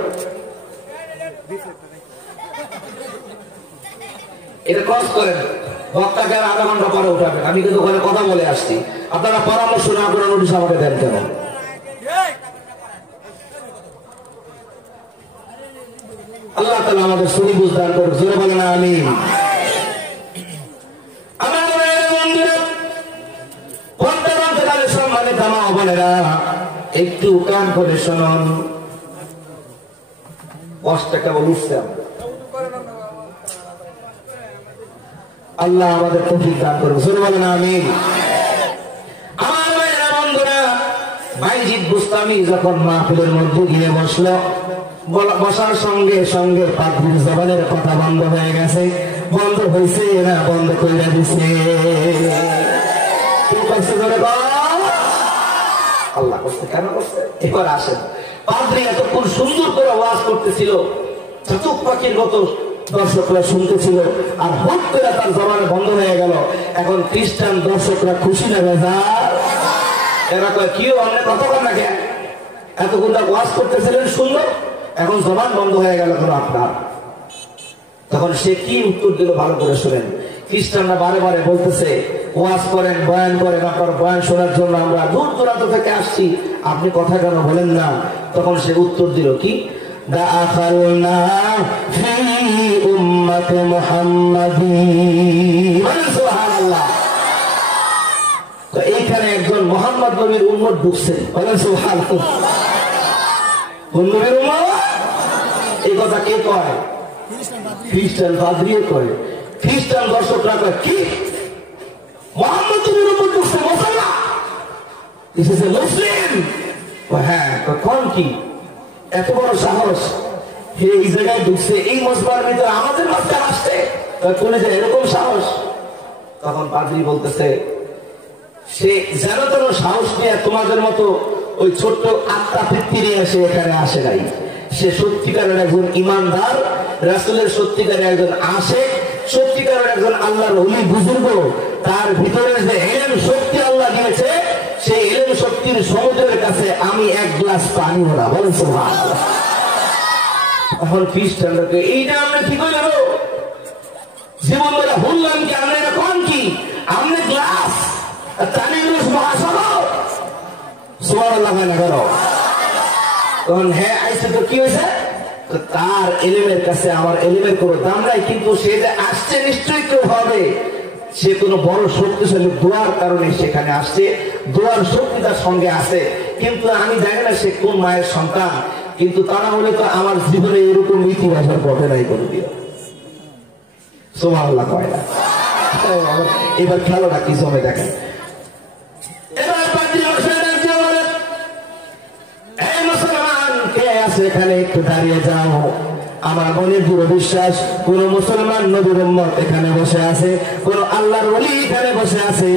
এটা ক্রস করেন, বক্তাকে আধা ঘন্টা পরে উঠাবেন। আমি কিন্তু ওখানে কথা বলে আসছি, আপনারা পরামর্শ না করে নোটিশ আমাকে দেন কেন? আল্লাহ তাআলা আমাদের শুনি বুঝদান করুক, জোরে বলেন আমিন। আমার বন্ধুরা, সম্মানিত মা বোনেরা, একটু কান করে শুনুন, 5 টাকা বলুচ্ছে। আল্লাহ আমাদের তৌফিক দান করুন, জোরে বলেন আমিন। আমার ভাইরা বন্ধুরা, বাইজিদ বুস্তামি যখন মাহফিলের মধ্যে গিয়ে বসলো, বসার সঙ্গে সঙ্গে পাদ্রীর জবানের কথা বন্ধ হয়ে গেছে। বন্ধ হয়েছে না বন্ধ করে দিছে? আল্লাহ করছে, কেন করছে? এবার আসেন, পাদ্রী এতক্ষণ সুন্দর করে ওয়াজ করতেছিল, চাতক পাখির মতো দর্শকরা শুনতেছিল, আর হট করে তার জবান বন্ধ হয়ে গেল। এখন খ্রিস্টান দর্শকরা খুশি না বেজার? এরা কয় কি অনেক কথা বল না কেন, এতক্ষণ ওয়াজ করতেছিলেন সুন্দর, এখন জবান বন্ধ হয়ে গেল কেন আপনার? তখন সে কি উত্তর দিল ভালো করে শুনেন। খ্রিস্টানরা বারে বারে বলতেছে ওয়াজ করেন, বয়ান করেন, আপনার বয়ান শোনার জন্য আমরা দূর দূরান্ত থেকে আসছি, আপনি কথা কেন বলেন না? তখন সে উত্তর দিল কি, দাখালনা ফি উম্মতি মুহাম্মাদি, সুবহানাল্লাহ। তো এইখানে একজন মুহাম্মদ নবীর উম্মত ঢুকছে, বলেন সুবহানাল্লাহ। কোন নবীর উম্মত? এই কথা কে কয়? খ্রিস্টান পাদ্রীও কয়। খ্রিস্টান দর্শকরা কয় কি মুহাম্মদ নবীর উম্মত ঢুকছে, মুসলমান, এসেছে মুসলিম। হ্যাঁ, কোন কি এত বড় সাহস, এই জায়গায় ঢুকছে, এই মসজিদের ভিতরে আমাদের মাঝখানে আসছে, কোনে যে এরকম সাহস? তখন পাদ্রী বলতেছে সে যেন তেন সাহস নিয়ে তোমাদের মতো ওই ছোট্ট আত্মা বৃত্তি নিয়ে সে এখানে আসে নাই। সে সত্যিকারের একজন ইমানদার, রাসূলের সত্যিকারের একজন আশিক, সত্যিকারের একজন আল্লাহর ওলি বুজুর্গ। তার ভিতরে যে ইলম শক্তি আল্লাহ দিয়েছে, সেই ইলম শক্তির সমুদ্রের কাছে আমি 1 গ্লাস পানি ওরা, বলেন সুবহানাল্লাহ। এখন খ্রিস্টানরা এইটা আমরা কি করে নেব? জীবন বলে বললাম কি আমরা এটা কোন কি আমরা গ্লাস পানি মহাসাগর, সুবহানাল্লাহ না করো। তখন হ্যাঁ আইসে তো কি হয়েছে, তার এলিমের কাছে আমার এলিমের কোনো দাম নাই, কিন্তু সে যে আসছে নিশ্চয়ই কেউ হবে, সে কোনো বড় শক্তিশালী দোয়ার কারণে সেখানে আসছে, দোয়ার শক্তি তার সঙ্গে আছে, কিন্তু আমি জানি না সে কোন মায়ের সন্তান, কিন্তু তারা বলে তো আমার জীবনে এরকম ইতিহাসের ঘটে নাই কোনদিন। সুবহানাল্লাহ কয় না? এবার খেলোটা কি জমে দেখেন। এবার মুসলমান কে আছে এখানে একটু দাঁড়িয়ে যাও। আমার মনে দৃঢ় বিশ্বাস কোন মুসলমান নবীর উম্মত এখানে বসে আছে, কোন আল্লাহর ওলি এখানে বসে আছে,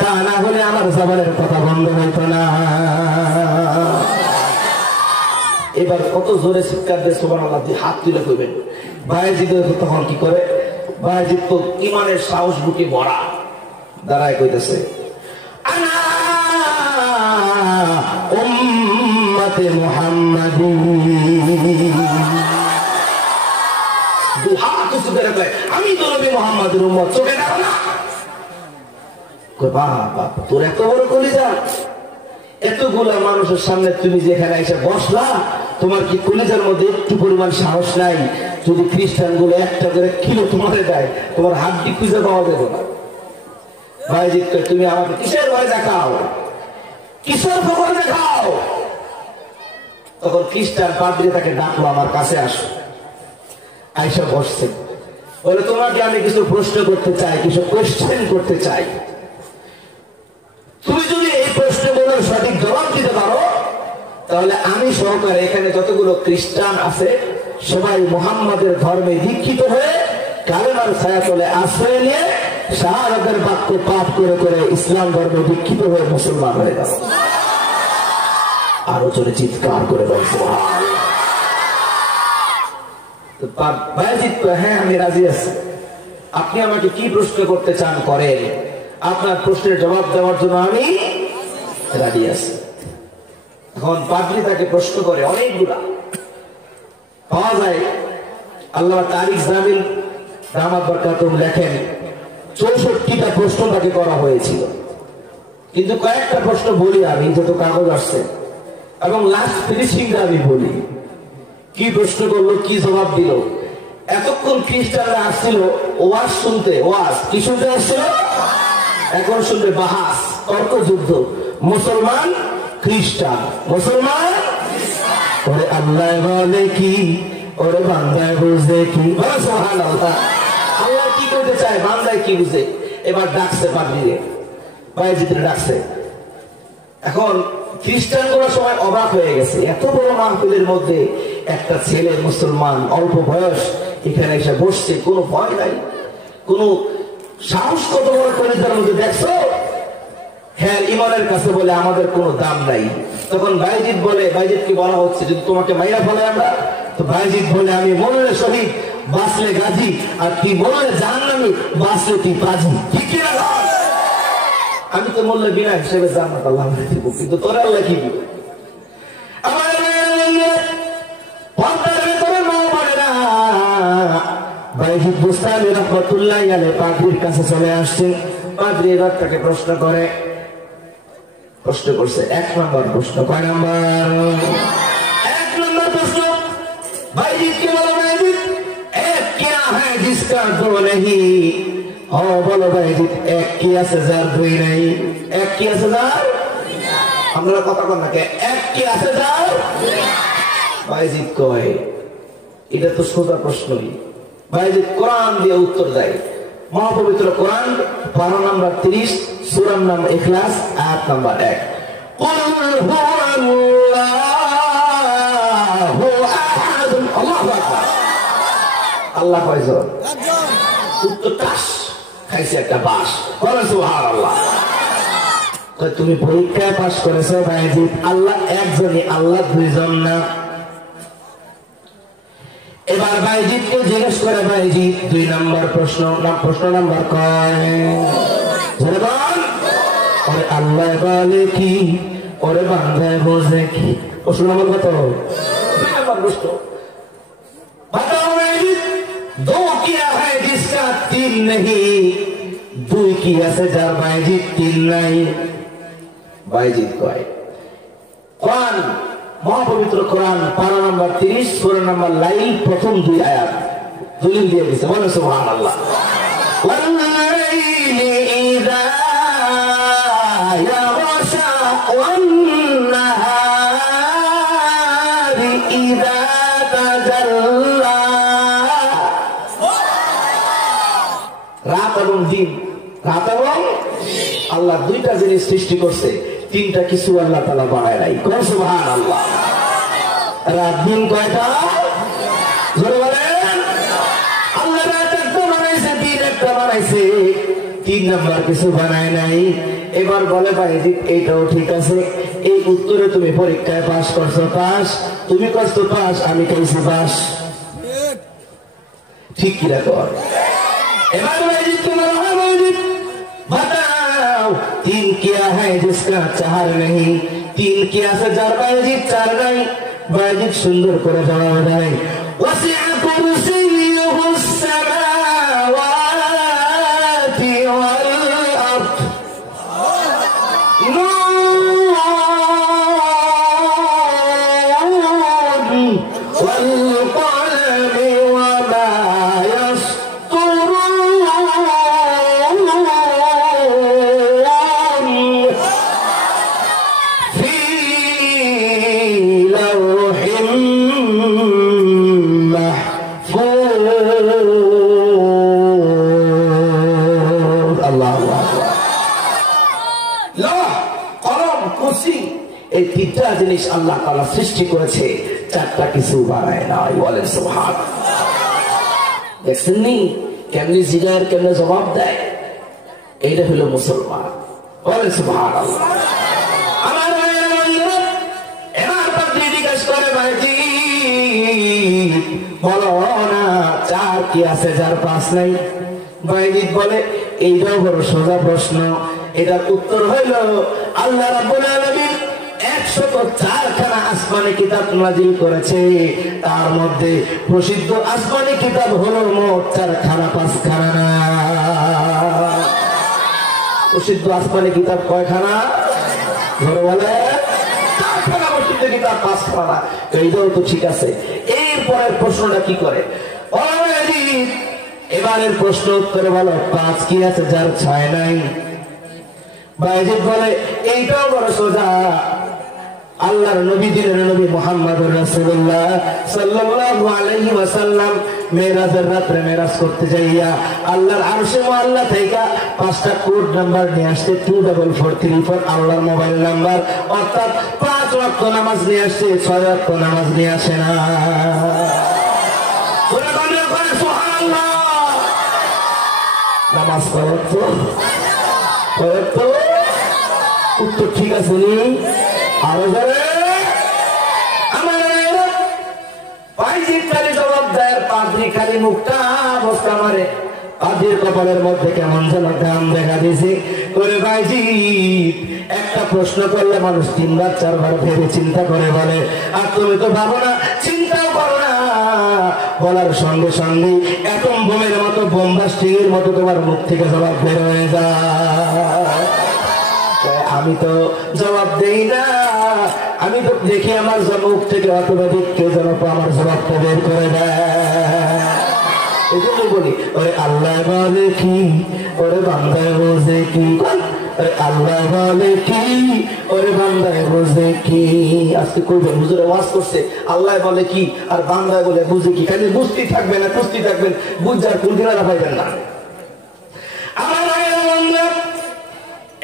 তা না হলে আমার জবানের কথা বন্ধ হইতো না। এবার কত জোরে চিৎকার দিয়ে সুবহানাল্লাহ দিয়ে হাত তুলে কইবেন। বায়েজিদ তখন কি করে? বায়েজিদ তো ঈমানের সাহস বুকে ভরা দাঁড়ায় কইতেছে, আনা উম্মতে মুহাম্মাদি। দুহাত উঁচু করে কয়, আমি তো নবী মুহাম্মাদের উম্মত, চোখে দেখো না? কই বাবা, তোর এত বড় কলিজা, এতগুলা মানুষের সামনে তুমি যেখানে এসে বসলা, তোমার কি কলিজার মধ্যে একটু পরিমাণ সাহস নাই? যদি খ্রিস্টান গুলো একটা করে কিলো তোমারে দেয়, তোমার হাড্ডি খুঁজে পাওয়া যাবে না। ভাইজিৎ কয়, তুমি আমাকে কিসের ভয় দেখাও, কিসের খবর দেখাও? তখন খ্রিস্টান পাদ্রী তাকে ডাকলো, আমার কাছে আসো। আইসা বসছে, বলে তোমাকে আমি কিছু প্রশ্ন করতে চাই, কিছু কোয়েশ্চেন করতে চাই। তুমি যদি এই প্রশ্নগুলোর সঠিক জবাব দিতে পারো, তাহলে আমি সহকারে এখানে যতগুলো খ্রিস্টান আছে সবাই মুহাম্মাদের ধর্মে দীক্ষিত হয়ে কালেমার ছায়াতলে আশ্রয় নিয়ে শাহাদাতের বাক্য পাঠ করে করে ইসলাম ধর্মে দীক্ষিত হয়ে মুসলমান হয়ে যাবে। আরো জোরে চিৎকার করে বলছে হ্যাঁ আমি রাজি আছি, আপনি আমাকে কি প্রশ্ন করতে চান করেন, আপনার প্রশ্নের জবাব দেওয়ার জন্য আমি রাজি আছি। এখন পাদ্রী তাকে প্রশ্ন করে অনেকগুলা পাওয়া যায়। আল্লাহ তারিক জামিল দামাত বরকাতুহু লেখেন 64টা প্রশ্ন তাকে করা হয়েছিল, কিন্তু কয়েকটা প্রশ্ন বলি আমি, যত কাগজ আসছে, এবং লাস্ট ফিনিশিংটা আমি বলি। কি প্রশ্ন করলো, কি জবাব দিল। এতক্ষণ খ্রিস্টানরা আসছিল ওয়াজ শুনতে, ওয়াজ কি শুনতে আসছিল, এখন শুনবে বাহাস, তর্ক যুদ্ধ। মুসলমান খ্রিস্টান, মুসলমান ওরে আল্লাহ বলে কি, ওরে বান্দায় বুঝে কি। সুবহানাল্লাহ, আল্লাহ কি করতে চায়, বান্দায় কি বুঝে। এবার ডাকছে পাদ্রীরে, বায়েজিদরে ডাকছে। এখন খ্রিস্টান গুলো সবাই অবাক হয়ে গেছে, এত বড় মাহফিলের মধ্যে একটা ছেলে মুসলমান অল্প বয়স এখানে এসে বসছে, কোনো ভয় নাই, কোনো সাহস। কত বড় কলিজার মধ্যে দেখছো? হ্যাঁ, ইমানের কাছে বলে আমাদের কোনো দাম নাই। তখন বায়েজিদ বলে, বায়েজিদকে বলা হচ্ছে যদি তোমাকে মাইরা ফেলে আমরা, তো বায়েজিদ বলে আমি মরলে শহীদ, বাঁচলে গাজী, আর তুই মরলে জাহান্নামী, বাঁচলে তুই পাজি। ঠিক কিনা? আমি তো মরলে বিনা হিসেবে জান্নাত আল্লাহ আমাকে দিব, কিন্তু তোরা আল্লাহ কি দিবে? আমার পর্দার ভিতরে মা বোনেরা, বায়েজিদ বুস্তামি রাহমাতুল্লাহি আলাইহি পাদ্রীর কাছে চলে আসছে। পাদ্রী এবার তাকে প্রশ্ন করে, প্রশ্ন করছে 1 নম্বর প্রশ্ন। কয় নাম্বার? 1 নম্বর প্রশ্ন। बायजीत के बोलो बायजीत, एक क्या है जिसका दो नहीं? हो बोलो बायजीत, एक किया से जार दुई नहीं। एक किया से जार, আমরা কথা বল না কে, এক কিয়া से जार। বায়জিত কয় এটা তো সোজা প্রশ্নই। বায়জিত কোরআন দিয়ে উত্তর দেয়। মহাপবিত্র কোরআন পারা নাম্বার 30, সূরা নাম্বার ইখলাস, আয়াত নাম্বার 1। কুল হুয়াল্লাহু আহাদ। আল্লাহু আকবার। আল্লাহ কয়জন? উত্তর টাস খাইছে একটা বাস। বলেন সুবহানাল্লাহ। তুমি পরীক্ষায় পাস করেছো বায়জিত, আল্লাহ একজনই, আল্লাহ দুইজন না। এবার বায়জিতকে জিজ্ঞেস করে, বায়জিত 2 নম্বর প্রশ্ন, প্রশ্ন নাম্বার কয়? ওরে আল্লাহ বলে কি, ওরে বান্দায় বোঝে কি। প্রশ্ন নাম্বার কত? 2 নম্বর প্রশ্ন। बताओ बायजीत, 2 किया है जिसका 3 नहीं? 2 किया से जार बायजीत 3 नहीं। বায়জিত কয় কোরআন, মহাপবিত্র কোরআন পারা নাম্বার 30, সূরা নাম্বার লাইল, প্রথম 2 আয়াত দলিল দিয়ে দিয়েছে। বলেন সুবহানাল্লাহ। ওয়াল্লাইলি ইযা ইয়াগশা ওয়ান নাহারি তাজাল্লা। রাত এবং দিন, রাত এবং আল্লাহ দুইটা জিনিস সৃষ্টি করছে, তিনটা কিছু আল্লাহ তাআলা বানায় নাই। কোন সুবহানাল্লাহ। রাত দিন কয়টা? জোরে বলেন। আল্লাহ রাত একটা বানাইছে, দিন একটা বানাইছে, তিন নাম্বার কিছু বানায় নাই। এবার বলে ভাই এইটাও ঠিক আছে, এই উত্তরে তুমি পরীক্ষায় পাস করছো, পাস, তুমি করছো পাস, আমি কইছি পাস, ঠিক কিনা কর। এবার ভাই তোমার बताओ तीन क्या है जिसका चार नहीं, तीन क्या से चार बायजीत चार नहीं, बायजीत सुंदर করে জবাব দেয় ওয়াসিআ কুরসিয়ুহুস সামাওয়াতি ওয়াল আরদ ওয়াল কলমি ওয়া মা এই তিনটা জিনিস আল্লাহ তাআলা সৃষ্টি করেছে, চারটা কিছু বানায় নাই। বলেন সুবহানাল্লাহ। দেখছেন নি কেমনি জিগার কেমনে জবাব দেয়? এইটা হলো মুসলমান। বলেন সুবহানাল্লাহ। আমার এবার পাত্রী জিজ্ঞাসা করে ভাইজি বলো না চার কি আছে যার পাঁচ নাই? ভাইজি বলে এইটাও বড় সোজা প্রশ্ন, এটার উত্তর হইল আল্লাহ রাব্বুল আলামিন 104খানা আসমানি কিতাব নাযিল করেছে, তার মধ্যে প্রসিদ্ধ আসমানি কিতাব হলো মোট 4খানা, 5খানা না। প্রসিদ্ধ আসমানি কিতাব কয়খানা? ধরে বলে 4খানা প্রসিদ্ধ কিতাব, 5খানা। এইটাও তো ঠিক আছে। এরপরের প্রশ্নটা কি করে? এবারের প্রশ্ন উত্তরে বলো 5 কি আছে যার 6 নাই? বাইজিদ বলে এইটাও বড় সোজা। আল্লাহর নবী দিনের নবী মুহাম্মদুর রাসূলুল্লাহ সাল্লাল্লাহু আলাইহি ওয়াসাল্লাম মেরাজের রাতে মেরাজ করতে যাইয়া আল্লাহর আরশে মুআল্লা থেকে 5টা কোড নাম্বার নিয়ে আসছে, 2443 আল্লাহর মোবাইল নাম্বার, অর্থাৎ 5 ওয়াক্ত নামাজ নিয়ে আসছে, 6 ওয়াক্ত নামাজ নিয়ে আসে না। সুবহানাল্লাহ। নামাজ কয় ওয়াক্ত? উত্তর ঠিক আছে নি? আরো যাবে আমার জবাব দেয়, পাদ্রি খালি মুখটা বসতে মারে, পাদ্রির কপালের মধ্যে কেমন যেন দাম দেখা দিয়েছে। করে ভাইজি একটা প্রশ্ন করলে মানুষ 3বার 4বার ভেবে চিন্তা করে বলে, আর তুমি তো ভাবো না, চিন্তাও করো না, বলার সঙ্গে সঙ্গে এটম বোমের মতো, বোমবাস্টিংয়ের মতো তোমার মুখ থেকে জবাব বের হয়ে যায়। আমি তো জবাব দেই না, আমি তো দেখি আমার মুখ থেকে অটোমেটিক কে যেন আমার জবাবটা বের করে দেয়। এই জন্য বলি ওরে আল্লাহ বলে কি, ওরে বান্দায় বোঝে কি, ওরে আল্লাহ বলে কি, ওরে বান্দায় বোঝে কি। আজকে কইবেন হুজুর ওয়াজ করছে আল্লাহ বলে কি আর বান্দায় বলে বুঝে কি, খালি বুঝতেই থাকবেন না, বুঝতেই থাকবেন, বুঝার কোন কিনারা পাইবেন না। আমার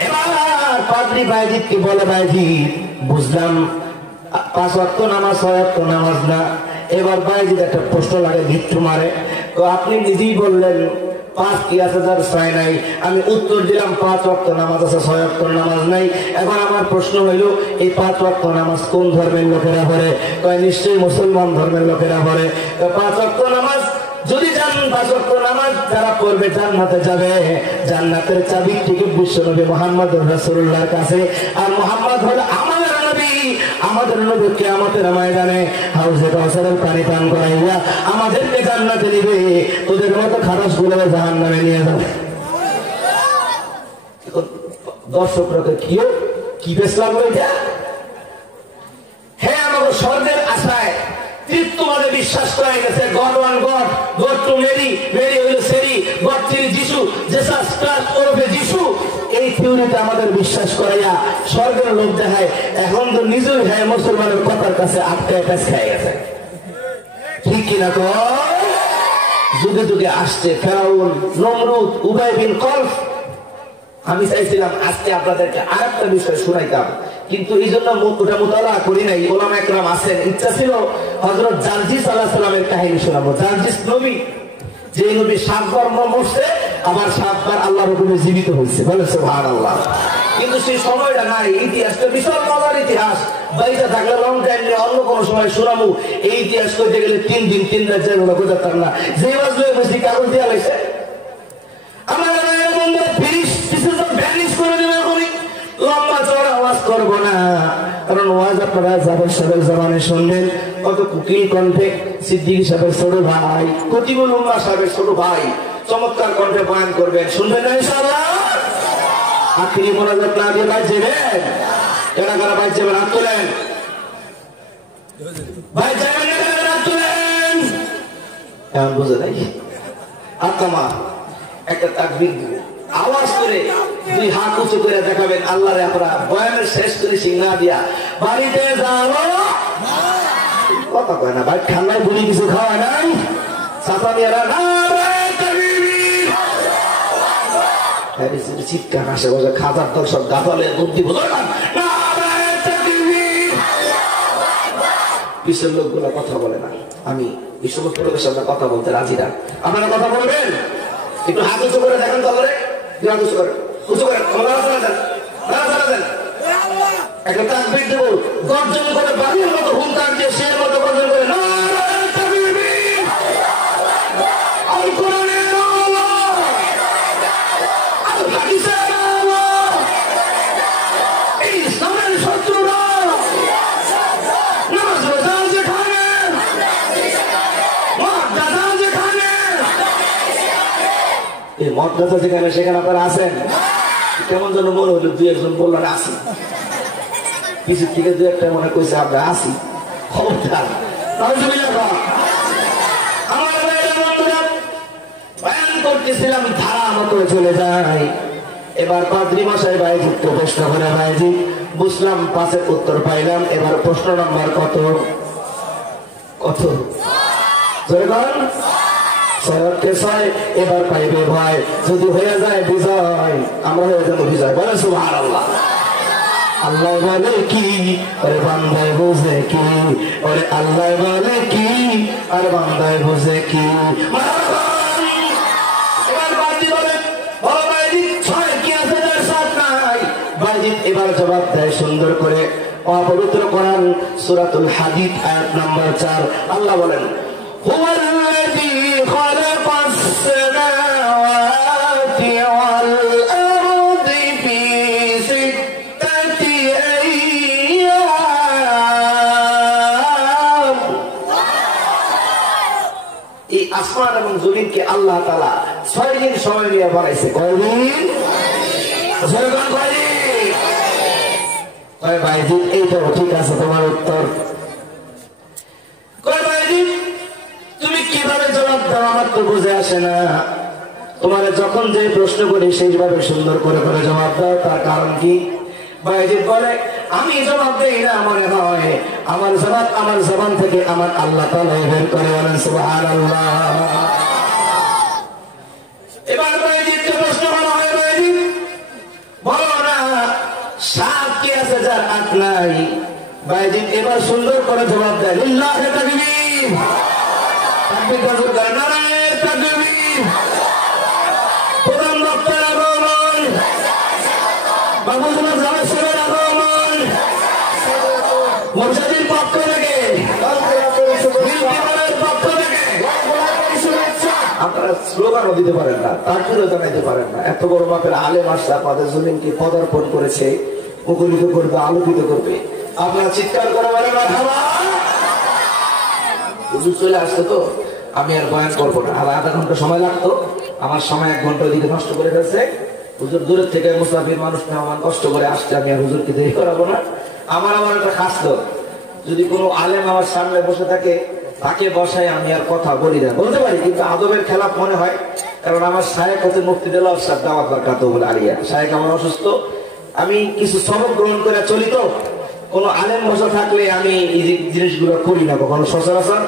এবার পাদ্রী বাইজিদকে বলে বাইজিদ বুঝলাম 5 ওয়াক্ত নামাজ 6 ওয়াক্ত নামাজ না। এবার বাইজিদ একটা প্রশ্ন লাগে, ভিত্তু মারে, তো আপনি নিজেই বললেন 5 কি আছে যার 6 নাই, আমি উত্তর দিলাম 5 ওয়াক্ত নামাজ আছে 6 ওয়াক্ত নামাজ নাই। এখন আমার প্রশ্ন হইল এই 5 ওয়াক্ত নামাজ কোন ধর্মের লোকেরা পড়ে? কয় নিশ্চয়ই মুসলমান ধর্মের লোকেরা পড়ে। 5 ওয়াক্ত নামাজ যদি জানেন 5 ওয়াক্ত নামাজ যারা পড়বে জান্নাতে যাবে, জান্নাতের চাবি টিকিট বিশ্বনবী মুহাম্মদুর রাসূলুল্লাহর কাছে। আর মুহাম্মদ হলো আমাদের নবী, আমাদের নবী কিয়ামতের ময়দানে হাউজে কাউসারের পানি পান করাইয়া আমাদেরকে জান্নাতে নিবে, তোদের মতো খারাসগুলো জাহান্নামে নিয়ে যাবে। দর্শকরা কি বেসলাম এটা? হ্যাঁ, আমাদের স্বর্গের আশায় তৃপ্তবাদে বিশ্বাস করা গেছে, God one God, God two Mary, Mary হইল সেরি, গড থ্রি যিশু, জেসাস ক্রাইস্ট ওরফে যিশু। এই থিওরিতে আমাদের বিশ্বাস করাইয়া স্বর্গের লোক দেখায়। এখন তো নিজেই হ্যাঁ মুসলমানের কথার কাছে আটকায় প্যাঁচ খেয়ে গেছে। ঠিক কিনা তো? যুগে যুগে আসছে ফেরাউন, নমরুদ, উবাই বিন কলফ। আমি চাইছিলাম আজকে আপনাদেরকে আরেকটা বিষয় শোনাইতাম, কিন্তু এই জন্য ওটা মোতালা করি নাই। ওলামা একরাম আছেন, ইচ্ছা ছিল হযরত জার্জিস আলাইহিস সালামের কাহিনী শোনাবো। জার্জিস নবী, যে নবী 7 বার মরছে, আবার 7 বার আল্লাহর হুকুমে জীবিত হয়েছে, বলে সুবহানাল্লাহ। কিন্তু সেই সময়টা নাই। ইতিহাসটা বিশাল মজার ইতিহাস, বাইরে থাকলে লং টাইম নিয়ে অন্য কোনো সময় শোনাবো। এই ইতিহাস করতে গেলে 3 দিন 3 রাত যাই ওরা বোঝাতাম না। যে বাজলে বেশি কাগজ দেওয়া লাগছে আমার লম্বা চড়া আওয়াজ করবো না, কারণ ওয়াজ আপনারা জাবের সাহেবের জবানে শুনবেন। কত কুকিল কণ্ঠে সিদ্দিকী সাহেবের ছোট ভাই, কতিবুল উম্মাহ সাহেবের ছোট ভাই চমৎকার কণ্ঠে বয়ান করবেন, শুনবেন না ইনশাআল্লাহ? আখিরি মোনাজাত না দিয়ে ভাই যাবেন, কারা কারা ভাই যাবেন হাত তোলেন, ভাই যাবেন হাত তোলেন। এমন বুঝে নাই আত্মা একটা তাকবীর দিবে, আওয়াজ করে 2 হাত উঁচু করে দেখাবেন আল্লাহরে আপনারা বয়ানের শেষ করে সিংহা দিয়া বাড়িতে যাবো। কথা কয় না ভাই, ঠান্ডায় বুড়ি কিছু খাওয়া নাই। সাতামিয়ারা চিৎকার আসে, বসে খাজার দর্শক গাছালে বুদ্ধি বোঝান, পিছের লোকগুলো কথা বলে না। আমি এই সমস্ত লোকের সামনে কথা বলতে রাজি না। আপনারা কথা বলবেন, একটু হাত উঁচু করে দেখেন তো আল্লাহরে, উঁচু করে উঁচু করে একটা তাকবীর দেবো, গর্জন করে বাড়ির মতো হুঙ্কার দিয়ে শের মতো গর্জন করে মদগাছা যেখানে সেখানে আপনারা আছেন। কেমন যেন মনে হলো 2-1 জন বললো না আসি, কিছু থেকে 2-1টা মনে কইছে আমরা আসি। করতেছিলাম ধারা মতো চলে যায়। এবার পাদ্রী মশাই ভাইজিৎ প্রশ্ন করে, ভাইজি বুঝলাম 5-এর উত্তর পাইলাম, এবার প্রশ্ন নাম্বার কত কত এবার পাইবে ভয়, যদি হয়ে যায় বিজয়, আমরা হয়ে যাবো বিজয়, বলে সুবহানাল্লাহ। আল্লাহ বলে কি আরে বান্দায় বোঝে কি, ওরে আল্লাহ বলে কি আর বান্দায় বোঝে কি। এবার জবাব দেয় সুন্দর করে, অপবিত্র কোরআন সূরাতুল হাদীদ আয়াত নাম্বার 4। আল্লাহ বলেন, হুয়াল্লাযী খালাকাস সামাওয়াতি ওয়াল আরদি ফি সিত্তাতি আইয়াম। এই আসমান এবং জমিনকে আল্লাহ তাআলা 6 দিন সময় নিয়ে বানাইছে। কয়দিন? ভাইজি এইটাও ঠিক আছে তোমার উত্তর। তুমি কিভাবে জবাব দাও আমার তো বুঝে আসে না। তোমার যখন যে প্রশ্ন করি সেইভাবে সুন্দর করে করে জবাব দাও, তার কারণ কি? ভাইজি বলে, আমি জবাব দেই না মনে হয়, আমার জবাব আমার জবান থেকে আমার আল্লাহ তাআলা বের করে, বলেন সুবহানাল্লাহ। এবার ভাইজি প্রশ্ন করা হয়, ভাইজি বলো না সাপ কি আছে যার আট নাই? ভাইজি এবার সুন্দর করে জবাব দেয়, লিল্লাহি তাকবীর, তাকবীর গজর করে নারায়ে তাকবীর। প্রধান বক্তার আগমন, বাবুজুল জামাশের আগমন, মুজাহিদের পক্ষ থেকে, বিলকিবারের পক্ষ থেকে আপনারা স্লোগানও দিতে পারেন না, তাকবীরও জানাইতে পারেন না। এত বড় মাপের আলেম আসছে আপনাদের জমিনকে পদার্পণ করেছে, মুখরিত করবে, আলোকিত করবে, আপনারা চিৎকার করে বলেন মারহাবা। হুজুর চলে আসতো তো আমি আর বয়ান করবো না, আর আধা ঘন্টা সময় লাগতো, আমার সময় 1 ঘন্টা ওদিকে নষ্ট করে ফেলছে। হুজুর দূরের থেকে মুসাফির মানুষ মেহমান কষ্ট করে আসছে, আমি আর হুজুরকে দেরি করাবো না। আমার একটা খাস লোক, যদি কোনো আলেম আমার সামনে বসে থাকে তাকে বসায় আমি আর কথা বলি না, বলতে পারি কিন্তু আদবের খেলাফ মনে হয়, কারণ আমার শায়েখ হচ্ছে মুফতি দেলাওয়ার সাহেব দাওয়াত বারকাতুহু আলিয়া, শায়েখ আমার অসুস্থ, আমি কিছু সবক গ্রহণ করে চলি, তো কোনো আলেম বসা থাকলে আমি এই জিনিসগুলো করি না কখনো সচরাচর।